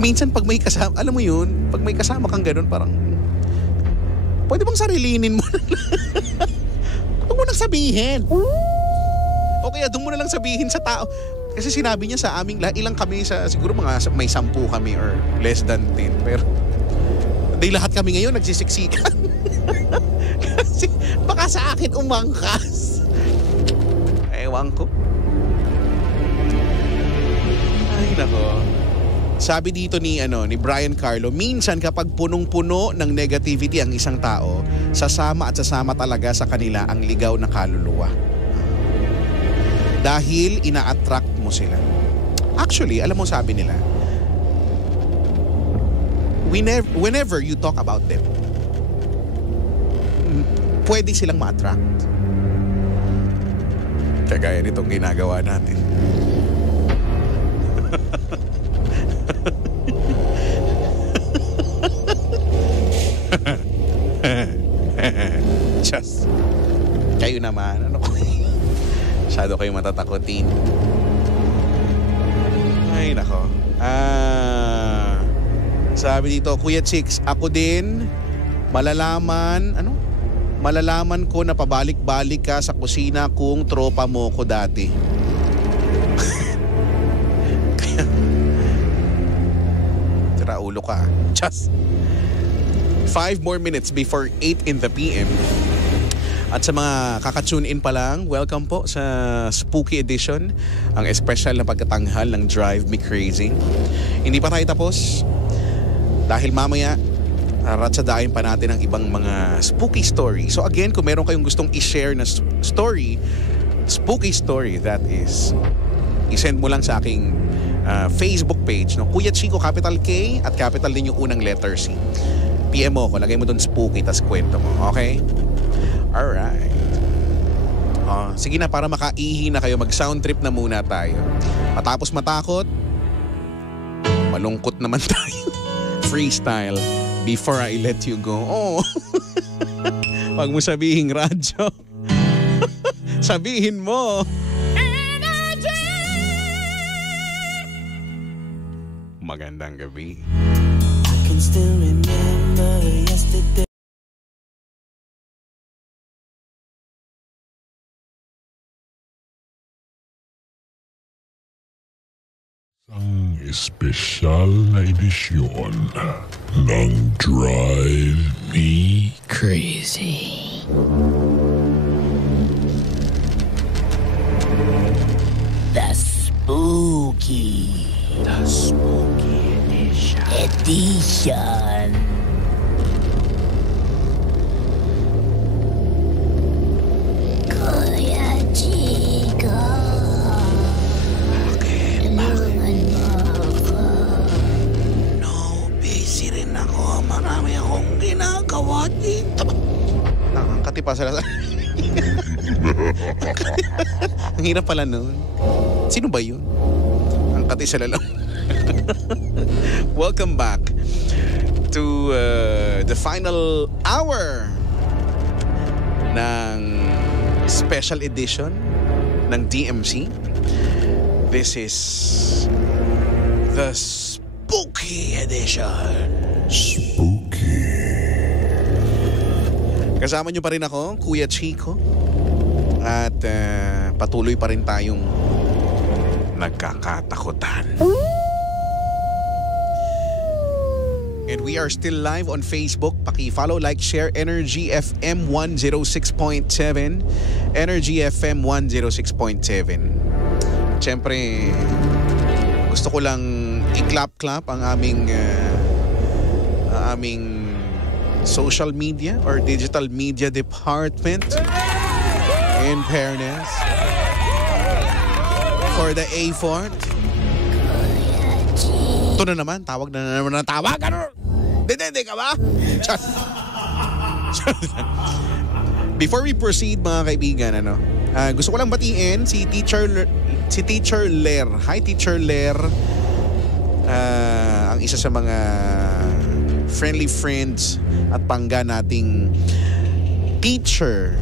minsan pag may kasama, alam mo yun, pag may kasama kang ganun, parang pwede bang sarilinin mo na lang? Huwag mo nang sabihin. O kaya doon mo na lang sabihin sa tao. Kasi sinabi niya sa aming, ilang kami siguro may 10 kami or less than 10. Pero lahat kami ngayon nagsisiksikan. Kasi baka sa akin umangkas. Ewan ko. Ay nako. Sabi dito ni Brian Carlo, minsan kapag punong-puno ng negativity ang isang tao, sasama talaga sa kanila ang ligaw na kaluluwa. Dahil ina-attract mo sila. Actually, alam mo sabi nila, whenever you talk about them, pwede silang ma-attract. Kagaya nitong ginagawa natin. Just, kayo naman, masyado kayo matatakotin. Ay, nako. Sabi dito, Kuya Chicks, ako din, malalaman ko na pabalik-balik ka sa kusina kung tropa mo ko dati. Kaya, tira ulo ka. Just 5 more minutes before 8 in the PM. At sa mga kakatune in pa lang, welcome po sa Spooky Edition, ang espesyal na pagkatanghal ng Drive Me Crazy. Hindi pa tayo tapos dahil mamaya ratsadain pa natin ang ibang mga spooky story. So again, kung meron kayong gustong i-share na story, spooky story, that is, i-send mo lang sa aking Facebook page, no? Kuya Chico, capital K at capital din yung unang letter C. PM mo ko, lagay mo doon spooky, tas kwento mo, okay? Alright. Sige na, para makaihi na kayo, mag-sound trip na muna tayo. Matapos matakot, malungkot naman tayo. Freestyle before I let you go. Oh. Wag mo sabihin radyo. Sabihin mo. Magandang gabi. I can still remember yesterday. Ang espesyal na edisyon ng Drive Me Crazy. The Spooky Edition. Kuya Chico, tulungan mo ako. No, busy rin ako. Marami akong ginagawa dito. Nakakatipa sila sa... Ang hirap pala nun. Sino ba yun? Ang kati sila lang. Welcome back to the final hour ng special edition ng DMC. This is the Spooky Edition. Spooky. Kasama nyo pa rin ako, Kuya Chico. At patuloy pa rin tayong nagkakatakutan. And we are still live on Facebook. Paki-follow, like, share Energy FM 106.7. Energy FM 106.7. Siyempre, gusto ko lang i-clap-clap ang aming social media or digital media department. In fairness, for the effort. Ito na naman, tawag na naman ng tawag. Ano? Dede ka ba? Before we proceed, mga kaibigan, gusto ko lang batiin si Teacher Ler. Hi, Teacher Ler. Ang isa sa mga friendly friends at pangga nating teacher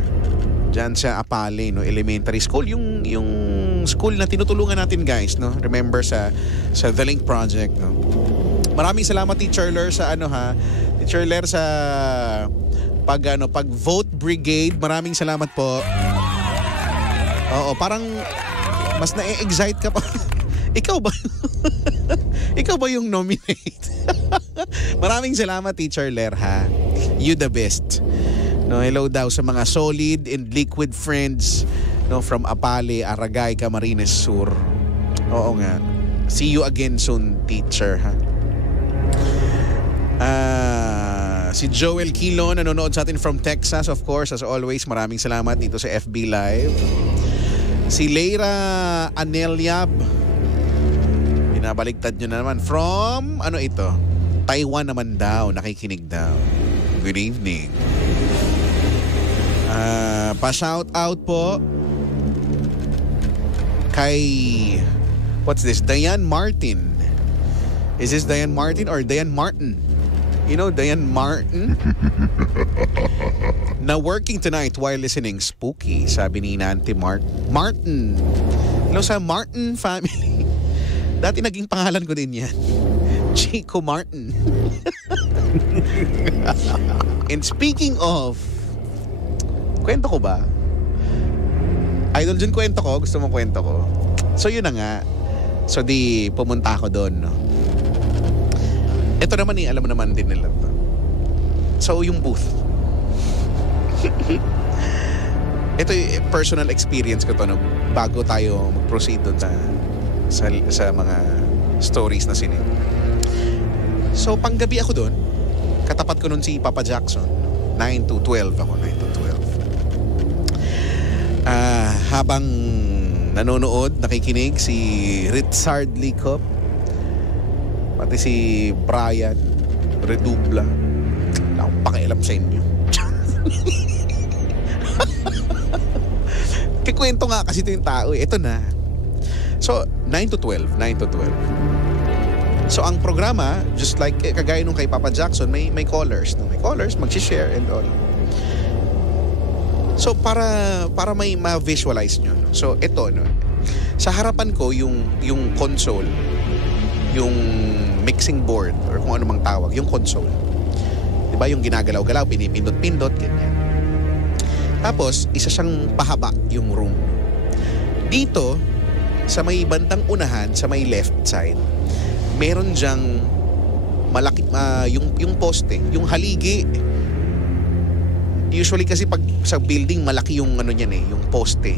dyan sa Apale, elementary school, yung school na tinutulungan natin, guys, remember sa The Link Project, Maraming salamat, Teacher Ler, sa Teacher Ler, sa pag vote brigade. Maraming salamat po. Oo, parang mas na-excite ka pa. Ikaw ba? Ikaw ba yung nominate? Maraming salamat, Teacher Ler, ha. You the best. Hello daw sa mga solid and liquid friends from Apale, Aragay, Camarines Sur. Oo nga. See you again soon, teacher, ha. Si Joel Kilo nanonood sa atin from Texas, of course, as always. Maraming salamat dito sa FB Live. Si Leira Anelyab, binabaliktad nyo na naman from Taiwan naman daw, nakikinig daw. Good evening. Pa-shout out po kay what's this? Diane Martin. Is this Diane Martin or Diane Martin? You know Diane Martin? Na working tonight while listening Spooky, sabi ni Nanti Martin. Hello sa Martin family. Dati naging pangalan ko din yan. Chico Martin. And speaking of, kwento ko ba? Idol dyan kwento ko. Gusto mong kwento ko? So yun na nga. So di pumunta ako doon. Ito naman alam mo naman din nila to. So yung booth. Ito yung personal experience ko to bago tayo mag-proceed doon sa mga stories na sinip. So panggabi ako doon. Katapat ko nun si Papa Jackson. 9 to 12 ako. 9 to 12. Habang nanonood, nakikinig si Richard Licop, pati si Brian Redubla. Wala akong pakialam sa inyo. Kikwento nga kasi ito yung tao. Ito na. So, 9 to 12. 9 to 12. So, ang programa, just like kagaya nung kay Papa Jackson, may callers. May callers, mag-share and all. So, para may ma-visualize nyo. So, ito, sa harapan ko, yung console, yung mixing board, or kung ano mang tawag, yung console. Diba, yung ginagalaw-galaw, pinipindot-pindot, ganyan. Tapos, isa siyang pahaba, yung room. Dito, sa may bandang unahan, sa may left side, meron dyang malaki, yung poste, yung haligi. Usually kasi pag sa building, malaki yung ano niyan yung poste.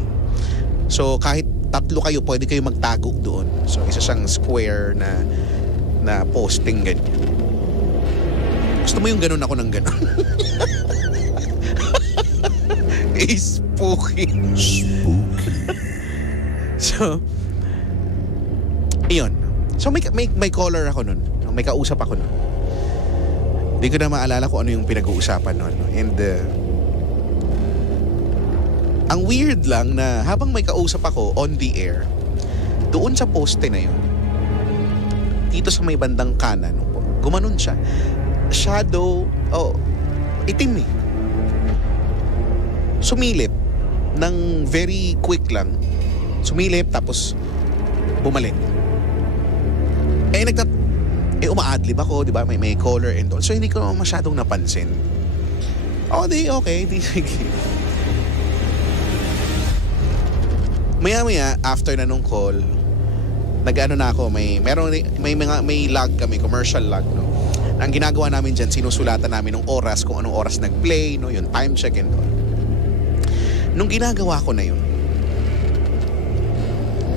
So kahit 3 kayo, pwede kayo magtago doon. So isa siyang square na posting ganyan. Gusto mo yung ganun, ako ng ganun? Spooky. So, iyon. So may caller ako nun. May kausap ako nun. Hindi ko na maalala kung ano yung pinag-uusapan nun. And ang weird lang na habang may kausap ako on the air, doon sa poste na yun, dito sa may bandang kanan, gumanon siya. Shadow, itim eh. Sumilip ng very quick lang. Sumilip tapos bumalik. Uma-adlib ako, di ba? May caller and all. So hindi ko masyadong napansin. Okay. Di sige. Maya-maya, after na nung call, nag-ano na ako, may log kami, commercial log, no? Ang ginagawa namin dyan, sinusulatan namin ng oras, kung anong oras nag-play, no? Yung time check and all. Nung ginagawa ko na yun,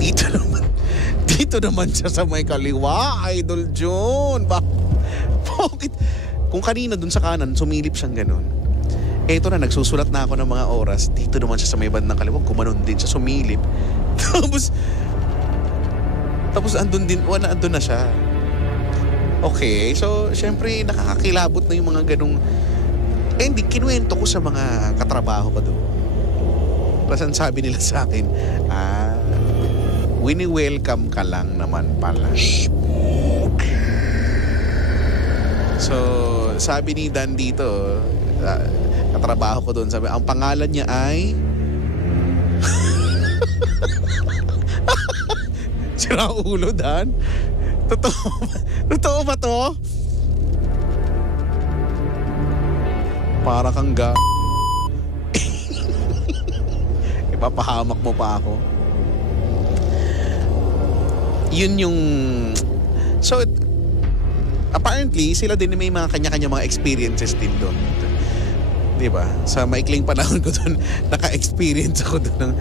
dito naman siya sa may kaliwa, Idol John. Bakit? Kung kanina dun sa kanan, sumilip siyang ganun. Eto na, nagsusulat na ako ng mga oras. Dito naman siya sa may bandang kaliwa, gumanon din siya, sumilip. Tapos andun na siya. Okay, so syempre nakakakilabot na yung mga ganung. Hindi, kinuwento ko sa mga katrabaho ko doon. Tapos ang sabi nila sa akin, wini-welcome ka lang naman pala. So, sabi ni Dan dito, katrabaho ko doon, sabi, ang pangalan niya ay sira ulo, Dan. Totoo ba to? Para kang ipapahamak mo pa ako. Yun yung... So, apparently, sila din may mga kanya-kanya mga experiences din doon. Diba? Sa maikling panahon ko doon, naka-experience ako doon ng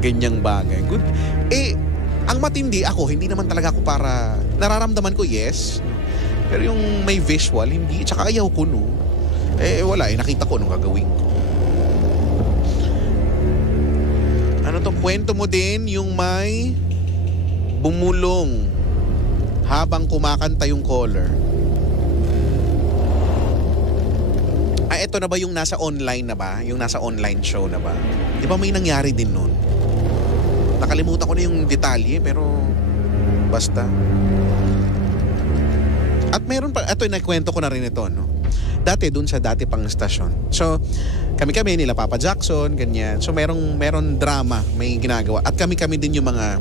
ganyang bagay. Good. Ang matindi ako, hindi naman talaga ako para... Nararamdaman ko, yes. Pero yung may visual, hindi. Tsaka ayaw ko, no. Wala. Nakita ko nung gagawin ko. Ano to? Kwento mo din yung may bumulong habang kumakanta yung caller. Ito na ba yung nasa online na ba? Yung nasa online show na ba? Di ba may nangyari din nun? Nakalimutan ko na yung detalye, pero basta. At meron pa, ito nakwento ko na rin ito, no? Dati, dun sa dati pang stasyon. So, kami nila Papa Jackson, ganyan. So, meron drama, may ginagawa. At kami din yung mga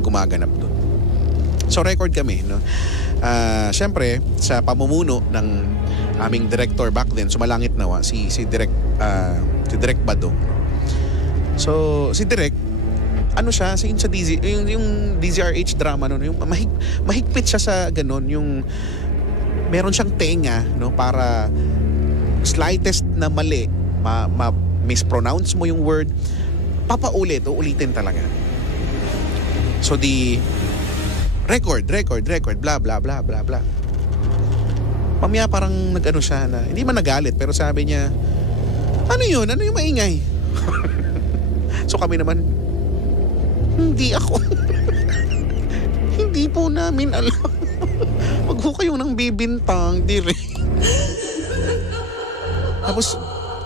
gumaganap dun. So, record kami, no? Siyempre, sa pamumuno ng aming director back then, sumalangit nawa, si Direk Badong. So, si Direk, ano siya, sa yung DZRH drama noon, yung mahigpit siya sa ganun, yung meron siyang tenga, no, para slightest na mali, mispronounce mo yung word, ulitin talaga. So record, blah blah blah blah blah. Mamaya parang nag-ano siya na, hindi man nagalit, pero sabi niya, ano yun? Ano yung maingay? So kami naman, hindi ako. Hindi po namin alam. Wag po kayong nang bibintang, dire. Tapos,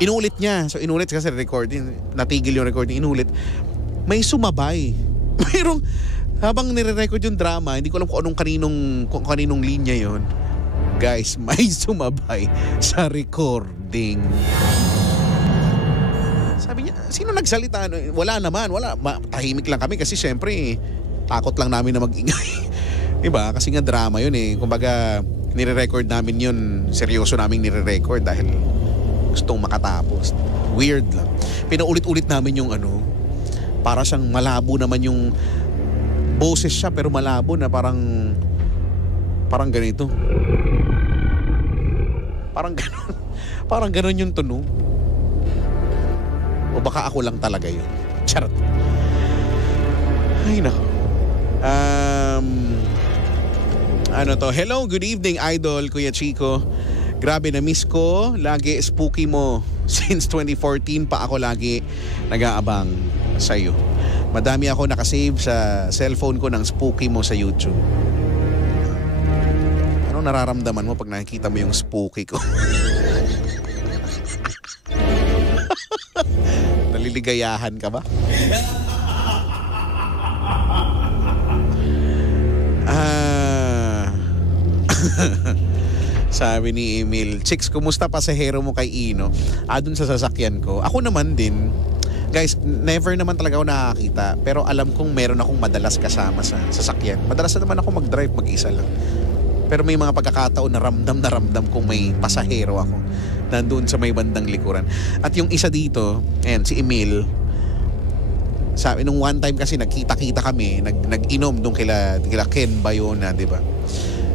inulit niya. So inulit kasi recording, natigil yung recording, inulit. May sumabay. Mayroong, habang nire-record yung drama, hindi ko alam kung kaninong linya yon. Guys, may sumabay sa recording. Sabi niya, sino nagsalita? Wala naman, tahimik lang kami kasi syempre, takot lang namin na mag-ingay. Diba? Kasi nga drama yun eh. Kumbaga, nire-record namin yun, seryoso namin nire-record dahil gustong makatapos. Weird lang. Pinaulit-ulit namin yung para siyang malabo naman yung boses siya pero malabo na parang ganito. Parang ganun. Parang ganun yung tunog. O baka ako lang talaga yun. Charot. Ay, nako. Ano to? Hello, good evening, Idol, Kuya Chico. Grabe, na-miss ko. Lagi spooky mo. Since 2014 pa ako lagi nag-aabang sa'yo. Madami ako nakasave sa cellphone ko ng spooky mo sa YouTube. Anong nararamdaman mo pag nakikita mo yung spooky ko? Naliligayahan ka ba? Sabi ni Emil, Chicks, kumusta pasahero mo kay Ino? Dun sa sasakyan ko. Ako naman din. Guys, never naman talaga ako nakakita. Pero alam kong meron akong madalas kasama sa sasakyan. Madalas na naman ako mag-drive, mag-isa lang. Pero may mga pagkakataon na ramdam kung may pasahero ako. Nandun sa may bandang likuran. At yung isa dito, ayan, si Emil, sabi nung one time kasi nagkita-kita kami, nag-inom nung kila Ken Bayona, di ba?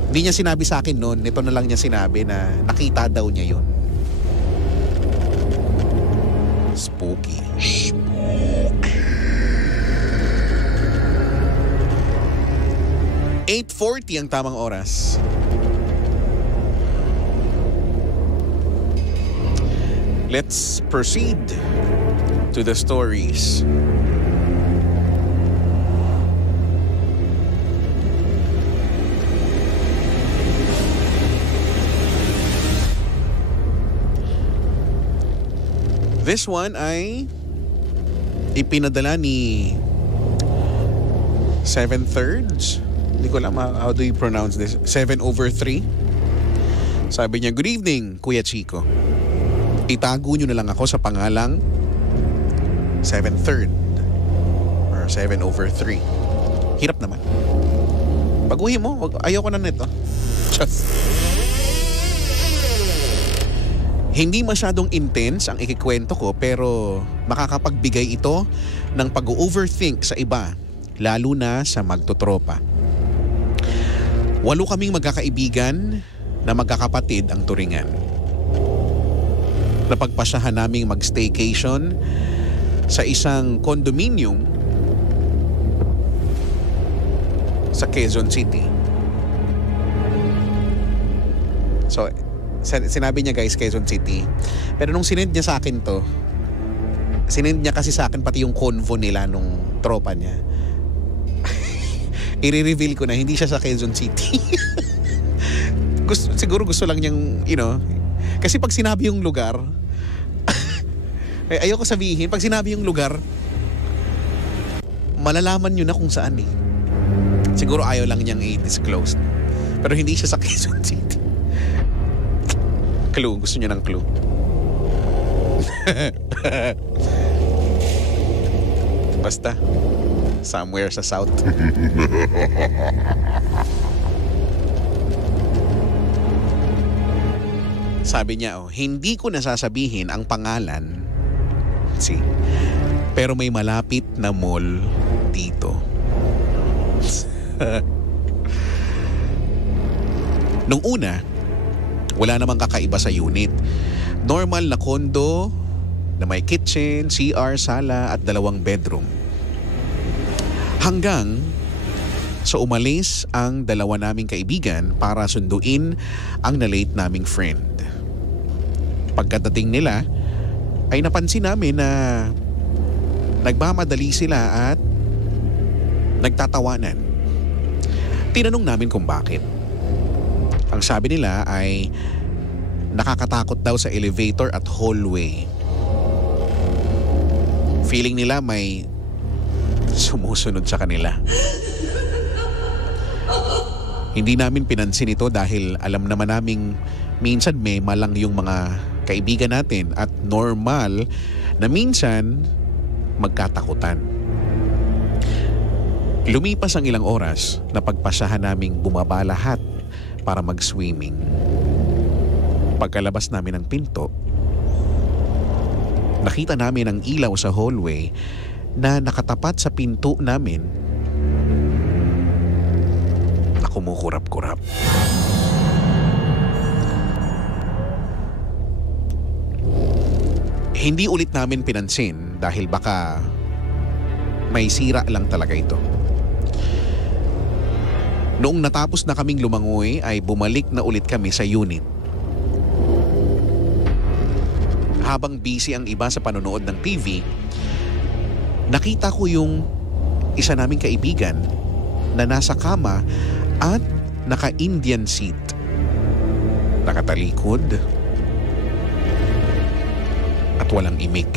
Hindi niya sinabi sa akin noon, nito na lang niya sinabi na nakita daw niya yun. Spooky. 8:40 ang tamang oras. Let's proceed to the stories. This one ay ipinadala ni 7/3. Hindi ko alam how do you pronounce this. 7/3. Sabi niya, good evening, Kuya Chico. Itago nyo na lang ako sa pangalang 7/3 or 7/3. Hirap naman. Baguhin mo. Ayoko na nito. Just. Hindi masyadong intense ang ikikwento ko pero makakapagbigay ito ng pag-overthink sa iba, lalo na sa magtotropa. 8 kaming magkakaibigan na magkakapatid ang turingan. Napagpasyahan naming mag-staycation sa isang condominium sa Quezon City. So, sinabi niya guys, Quezon City. Pero nung sinend niya sa akin to, sinend niya kasi sa akin pati yung convo nila nung tropa niya. I-reveal ko na hindi siya sa Quezon City. Siguro gusto lang niyang, kasi pag sinabi yung lugar, ayoko sabihin, pag sinabi yung lugar, malalaman niyo na kung saan eh. Siguro ayaw lang niyang i-disclose. Pero hindi siya sa Quezon City. Clue. Gusto niya ng clue. Basta. Somewhere sa south. Sabi niya, hindi ko nasasabihin ang pangalan. Pero may malapit na mall dito. Nung una, wala namang kakaiba sa unit. Normal na kondo na may kitchen, CR, sala at 2 bedroom. Hanggang sa umalis ang 2 naming kaibigan para sunduin ang na-late naming friend. Pagkadating nila, ay napansin namin na nagmamadali sila at nagtatawanan. Tinanong namin kung bakit. Ang sabi nila ay nakakatakot daw sa elevator at hallway. Feeling nila may sumusunod sa kanila. Hindi namin pinansin ito dahil alam naman naming minsan may malang yung mga kaibigan natin at normal na minsan magkatakutan. Lumipas ang ilang oras na pagpasyahan naming bumaba lahat para mag-swimming. Pagkalabas namin ng pinto, nakita namin ang ilaw sa hallway na nakatapat sa pinto namin na kumukurap-kurap. Hindi ulit namin pinansin dahil baka may sira lang talaga ito. Noong natapos na kaming lumangoy ay bumalik na ulit kami sa unit. Habang busy ang iba sa panonood ng TV, nakita ko yung isa naming kaibigan na nasa kama at naka-Indian seat. Nakatalikod at walang imik.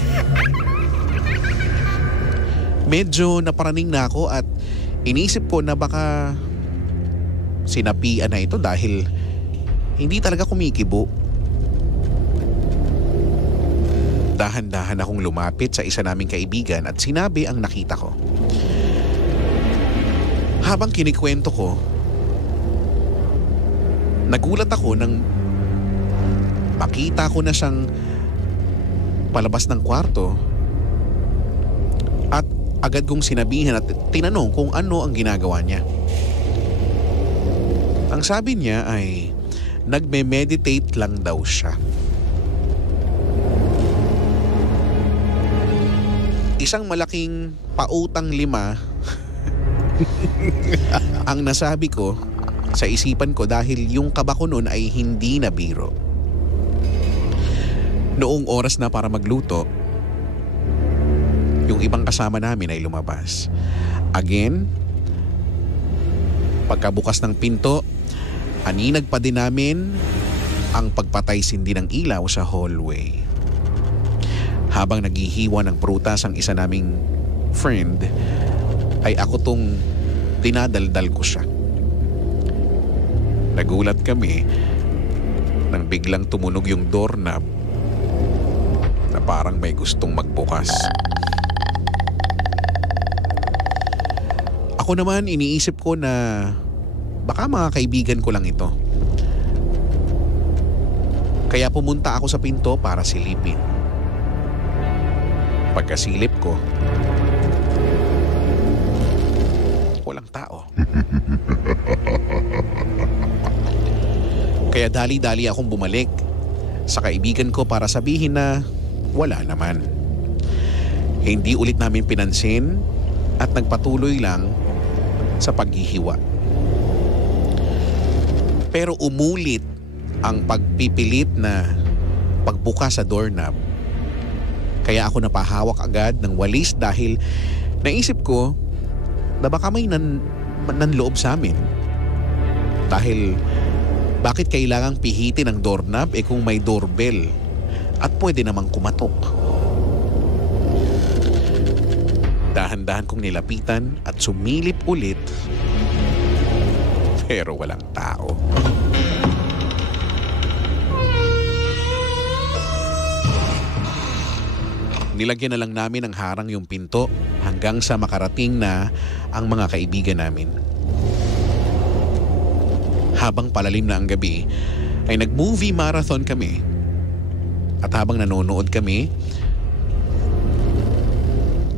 Medyo naparaning na ako at inisip ko na baka sinapian na ito dahil hindi talaga kumikibo. Dahan-dahan akong lumapit sa isa naming kaibigan at sinabi ang nakita ko. Habang kinikwento ko, nagulat ako nang makita ko na siyang palabas ng kwarto at agad kong sinabihan at tinanong kung ano ang ginagawa niya. Ang sabi niya ay nagme-meditate lang daw siya. Isang malaking pautang 5 ang nasabi ko sa isipan ko dahil yung kaba ko noon ay hindi na biro. Noong oras na para magluto, yung ibang kasama namin ay lumabas. Again, pagkabukas ng pinto, aninag pa din namin ang pagpatay-sindi ng ilaw sa hallway. Habang naghihiwa ng prutas ang isa naming friend, ay ako tong dinadaldal ko siya. Nagulat kami nang biglang tumunog yung doorknob na parang may gustong magbukas. Ako naman iniisip ko na baka mga kaibigan ko lang ito. Kaya pumunta ako sa pinto para silipin. Pagkasilip ko, walang tao. Kaya dali-dali akong bumalik sa kaibigan ko para sabihin na wala naman. Hindi ulit namin pinansin at nagpatuloy lang sa paghihiwa. Pero umulit ang pagpipilit na pagbuka sa doorknob. Kaya ako napahawak agad ng walis dahil naisip ko na baka may nanloob sa amin. Dahil bakit kailangang pihitin ang doorknob kung may doorbell at pwede namang kumatok. Dahan-dahan kong nilapitan at sumilip ulit pero walang tao. Nilagyan na lang namin ng harang yung pinto hanggang sa makarating na ang mga kaibigan namin. Habang palalim na ang gabi, ay nag-movie marathon kami. At habang nanonood kami,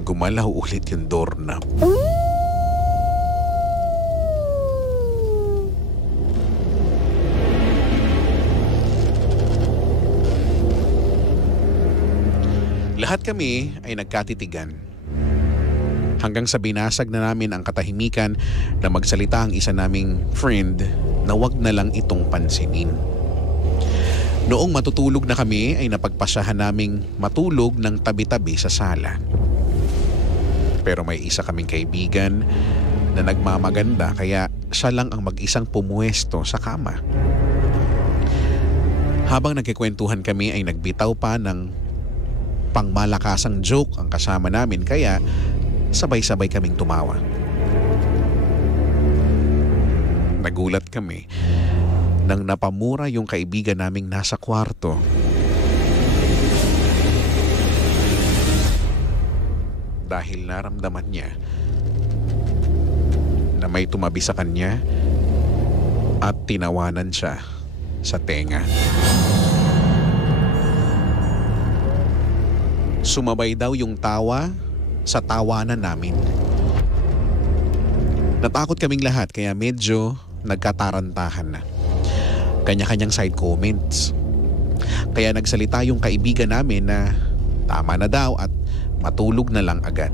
gumalaw ulit yung doorknob. Lahat kami ay nagkatitigan. Hanggang sa binasag na namin ang katahimikan na magsalita ang isa naming friend na wag na lang itong pansinin. Noong matutulog na kami ay napagpasyahan naming matulog ng tabi-tabi sa sala. Pero may isa kaming kaibigan na nagmamaganda kaya siya lang ang mag-isang pumuesto sa kama. Habang nagkikwentuhan kami ay nagbitaw pa ng pangmalakasang joke ang kasama namin kaya sabay-sabay kaming tumawa. Nagulat kami nang napamura yung kaibigan naming nasa kwarto. Dahil naramdaman niya na may tumabi sa kanya at tinawanan siya sa tenga. Sumabay daw yung tawa sa tawanan namin. Natakot kaming lahat kaya medyo nagkatarantahan na. Kanya-kanyang side comments. Kaya nagsalita yung kaibigan namin na tama na daw at matulog na lang agad.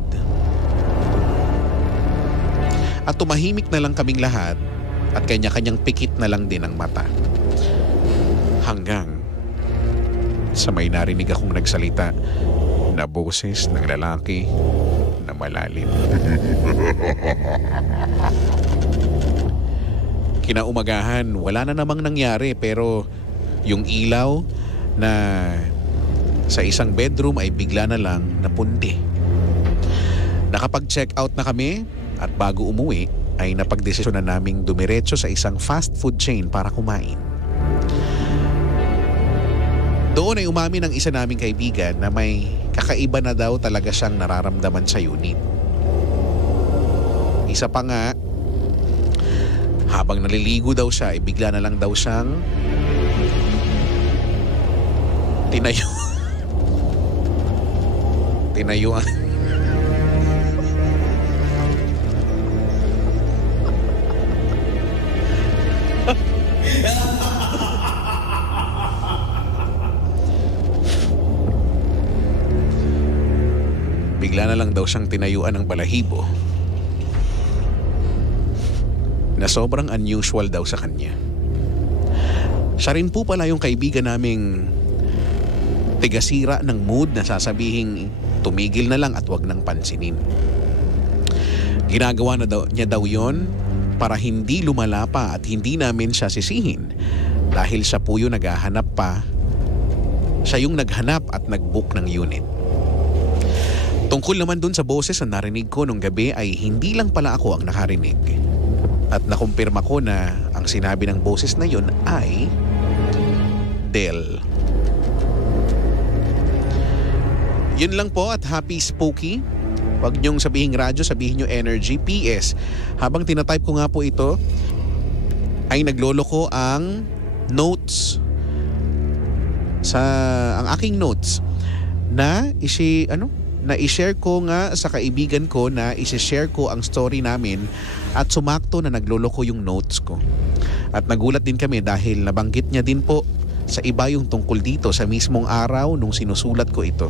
At tumahimik na lang kaming lahat at kanya-kanyang pikit na lang din ang mata. Hanggang sa may narinig akong nagsalita na boses ng lalaki na malalim. Kinaumagahan, wala na namang nangyari pero yung ilaw na sa isang bedroom ay bigla na lang napundi. Nakapag-check out na kami at bago umuwi ay napagdesisyon na naming dumiretso sa isang fast food chain para kumain. Doon ay umamin ang isa naming kaibigan na may kakaiba na daw talaga siyang nararamdaman sa unit. Isa pa nga, habang naliligo daw siya, ay bigla na lang daw siyang tinayuan. Bigla na lang daw siyang tinayuan ng balahibo na sobrang unusual daw sa kanya. Siya rin po pala yung kaibigan naming tigasira ng mood na sasabihing tumigil na lang at wag nang pansinin. Ginagawa na niya daw yon para hindi lumala pa at hindi namin siya sisihin dahil siya po yung naghahanap pa. Siya yung naghanap at nag-book ng unit. Tungkol naman dun sa boses na narinig ko nung gabi ay hindi lang pala ako ang nakarinig. At nakumpirma ko na ang sinabi ng boses na yun ay Del. Yun lang po at happy spooky. Huwag niyong sabihin radyo, sabihin niyo energy. PS, habang tinatype ko nga po ito, ay nagloloko ang notes ang aking notes na i-share ko nga sa kaibigan ko na i-share ko ang story namin at sumakto na nagloloko yung notes ko. At nagulat din kami dahil nabanggit niya din po sa iba yung tungkol dito sa mismong araw nung sinusulat ko ito.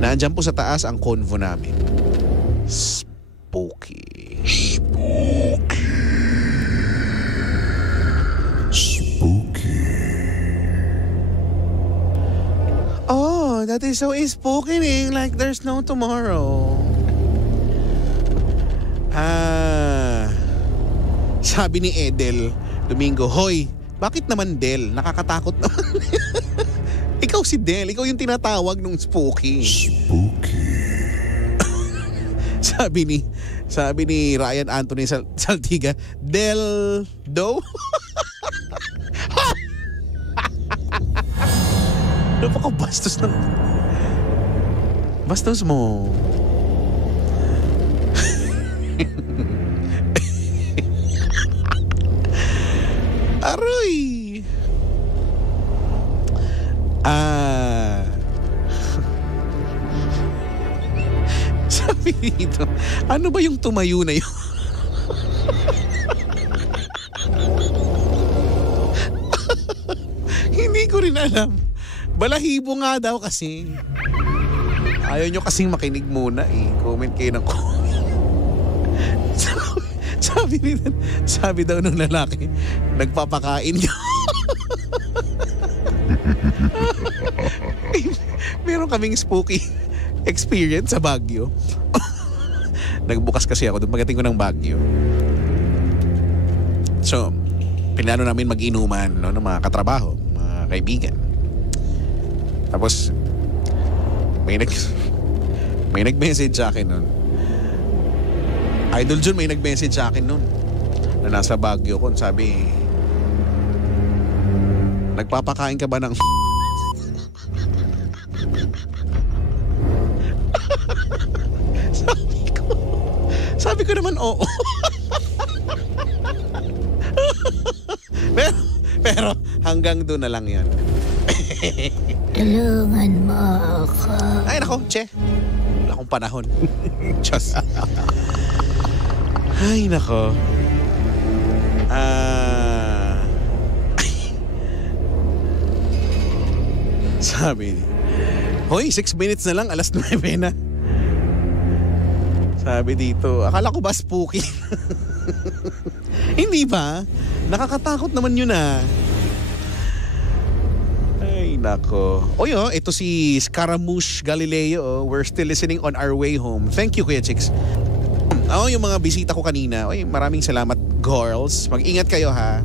Naandyan po sa taas ang convo namin. Spooky. Oh, that is so spooky, like there's no tomorrow. Sabi ni Edel Domingo, hoy, bakit naman Del? Nakakatakot naman. Ikaw si Del, ikaw yung tinatawag nung spooky. Sabi ni Ryan Anthony Saltiga, Del Do? Napaka-bastos ng... Bastos mo. Aroy! Sabi dito, ano ba yung tumayo na yun? Hindi ko rin alam. Balahibo nga daw kasi. Ayaw nyo kasing makinig muna eh. Comment kayo ng comment. Sabi daw ng lalaki, nagpapakain ka. Meron kaming spooky experience sa Baguio. Nagbukas kasi ako doon pagdating ko ng Baguio. So, pinano namin mag-inuman ng mga katrabaho, mga kaibigan. Tapos may nag-message sa akin nun. Idol Jun, may nag-message sa akin nun na nasa Baguio ko. Sabi, nagpapakain ka ba ng Sabi ko naman oo. pero hanggang doon na lang yan. Tulungan mo ako. Ay nako, che. Wala akong panahon. Diyos. Ay nako. Hoy, 6 minutes na lang, alas 9 na. Sabi dito, akala ko ba spooky? Hindi ba? Nakakatakot naman yun ah. Ay, nako. Oy, ito si Scaramouche Galileo. We're still listening on our way home. Thank you, Kuya Chicks. Yung mga bisita ko kanina. Oy, maraming salamat, girls. Mag-ingat kayo, ha?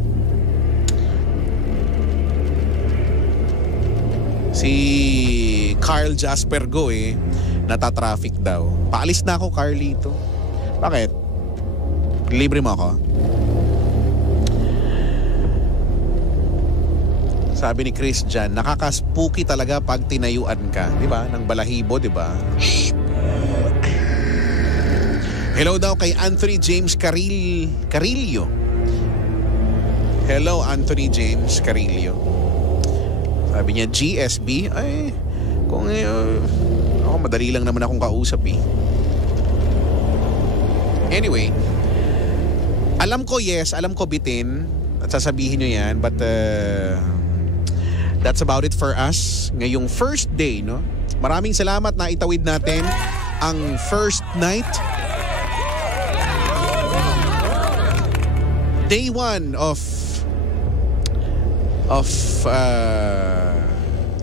Si Carl Jasper Go, natatraffic daw. Paalis na ako, Carlito. Bakit? Libre mo ako? Sabi ni Christian, nakaka-spooky talaga pag tinayuan ka, 'di ba? Ng balahibo, 'di ba? Hello daw kay Anthony James Carillo. Hello Anthony James Carillo. Sabi niya GSB, ay kung ako madali lang naman akong kausap eh. Anyway, alam ko bitin at sasabihin nyo yan, but that's about it for us ngayong first day, no? Maraming salamat na itawid natin ang first night, day 1 of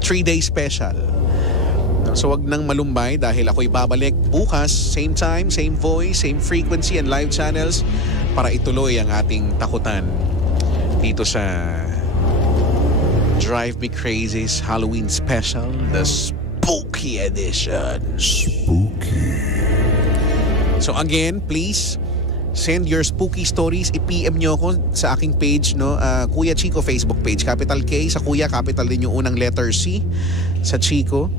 3-day special. So wag nang malumbay dahil ako'y babalik bukas, same time, same voice, same frequency and live channels para ituloy ang ating takutan dito sa Drive Me Crazy's Halloween Special, the Spooky Edition. Spooky. So again, please send your spooky stories. I-PM nyo ako sa aking page, no? Kuya Chico Facebook page. Capital K sa Kuya, capital din yung unang letter C sa Chico.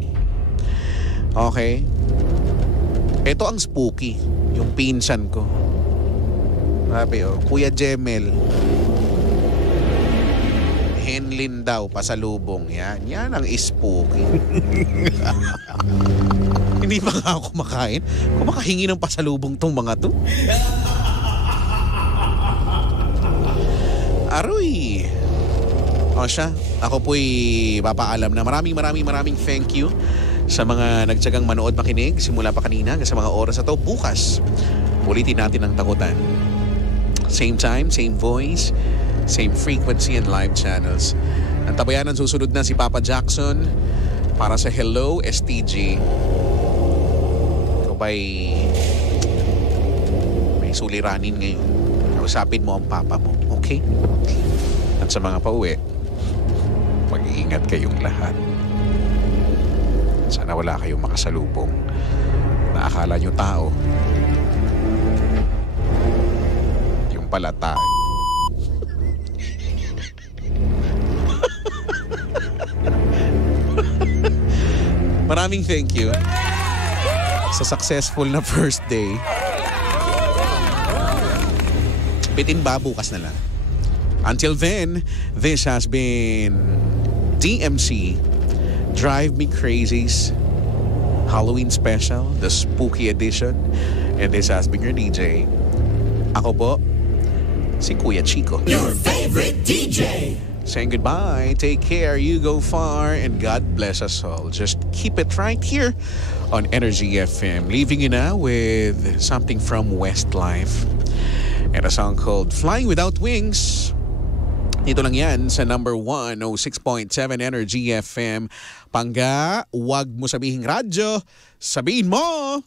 Okay. Ito ang spooky. Yung pinsan ko. Sabi, Kuya Jemel. Henlin daw, pasalubong. Yan ang spooky. Hindi ba nga ako kumakain? Kumakahingi ng pasalubong tong mga to. Aroy. Siya. Ako po'y papaalam na maraming thank you sa mga nagtsagang manood makinig simula pa kanina hanggang sa mga oras na to. Bukas, ulitin natin ang takutan. Same time, same voice, same frequency and live channels. Ang tabayanan susunod na si Papa Jackson para sa Hello STG. Ikaw ba'y may suliranin ngayon? Usapin mo ang papa mo, okay? At sa mga pauwi, mag-iingat kayong lahat. Sana wala kayong makasalubong na akala nyo tao. Yung pala tayo. Maraming thank you sa successful na first day. Bitin ba bukas na lang? Until then, this has been DMC Drive Me Crazy's Halloween Special, the Spooky Edition. And this has been your DJ. Ako po, si Kuya Chico. Your favorite DJ. Saying goodbye, take care, you go far, and God bless us all. Just keep it right here on Energy FM. Leaving you now with something from Westlife and a song called Flying Without Wings. Dito lang yan sa number 106.7 Energy FM. Pangga, wag mo sabihing radyo, sabihin mo!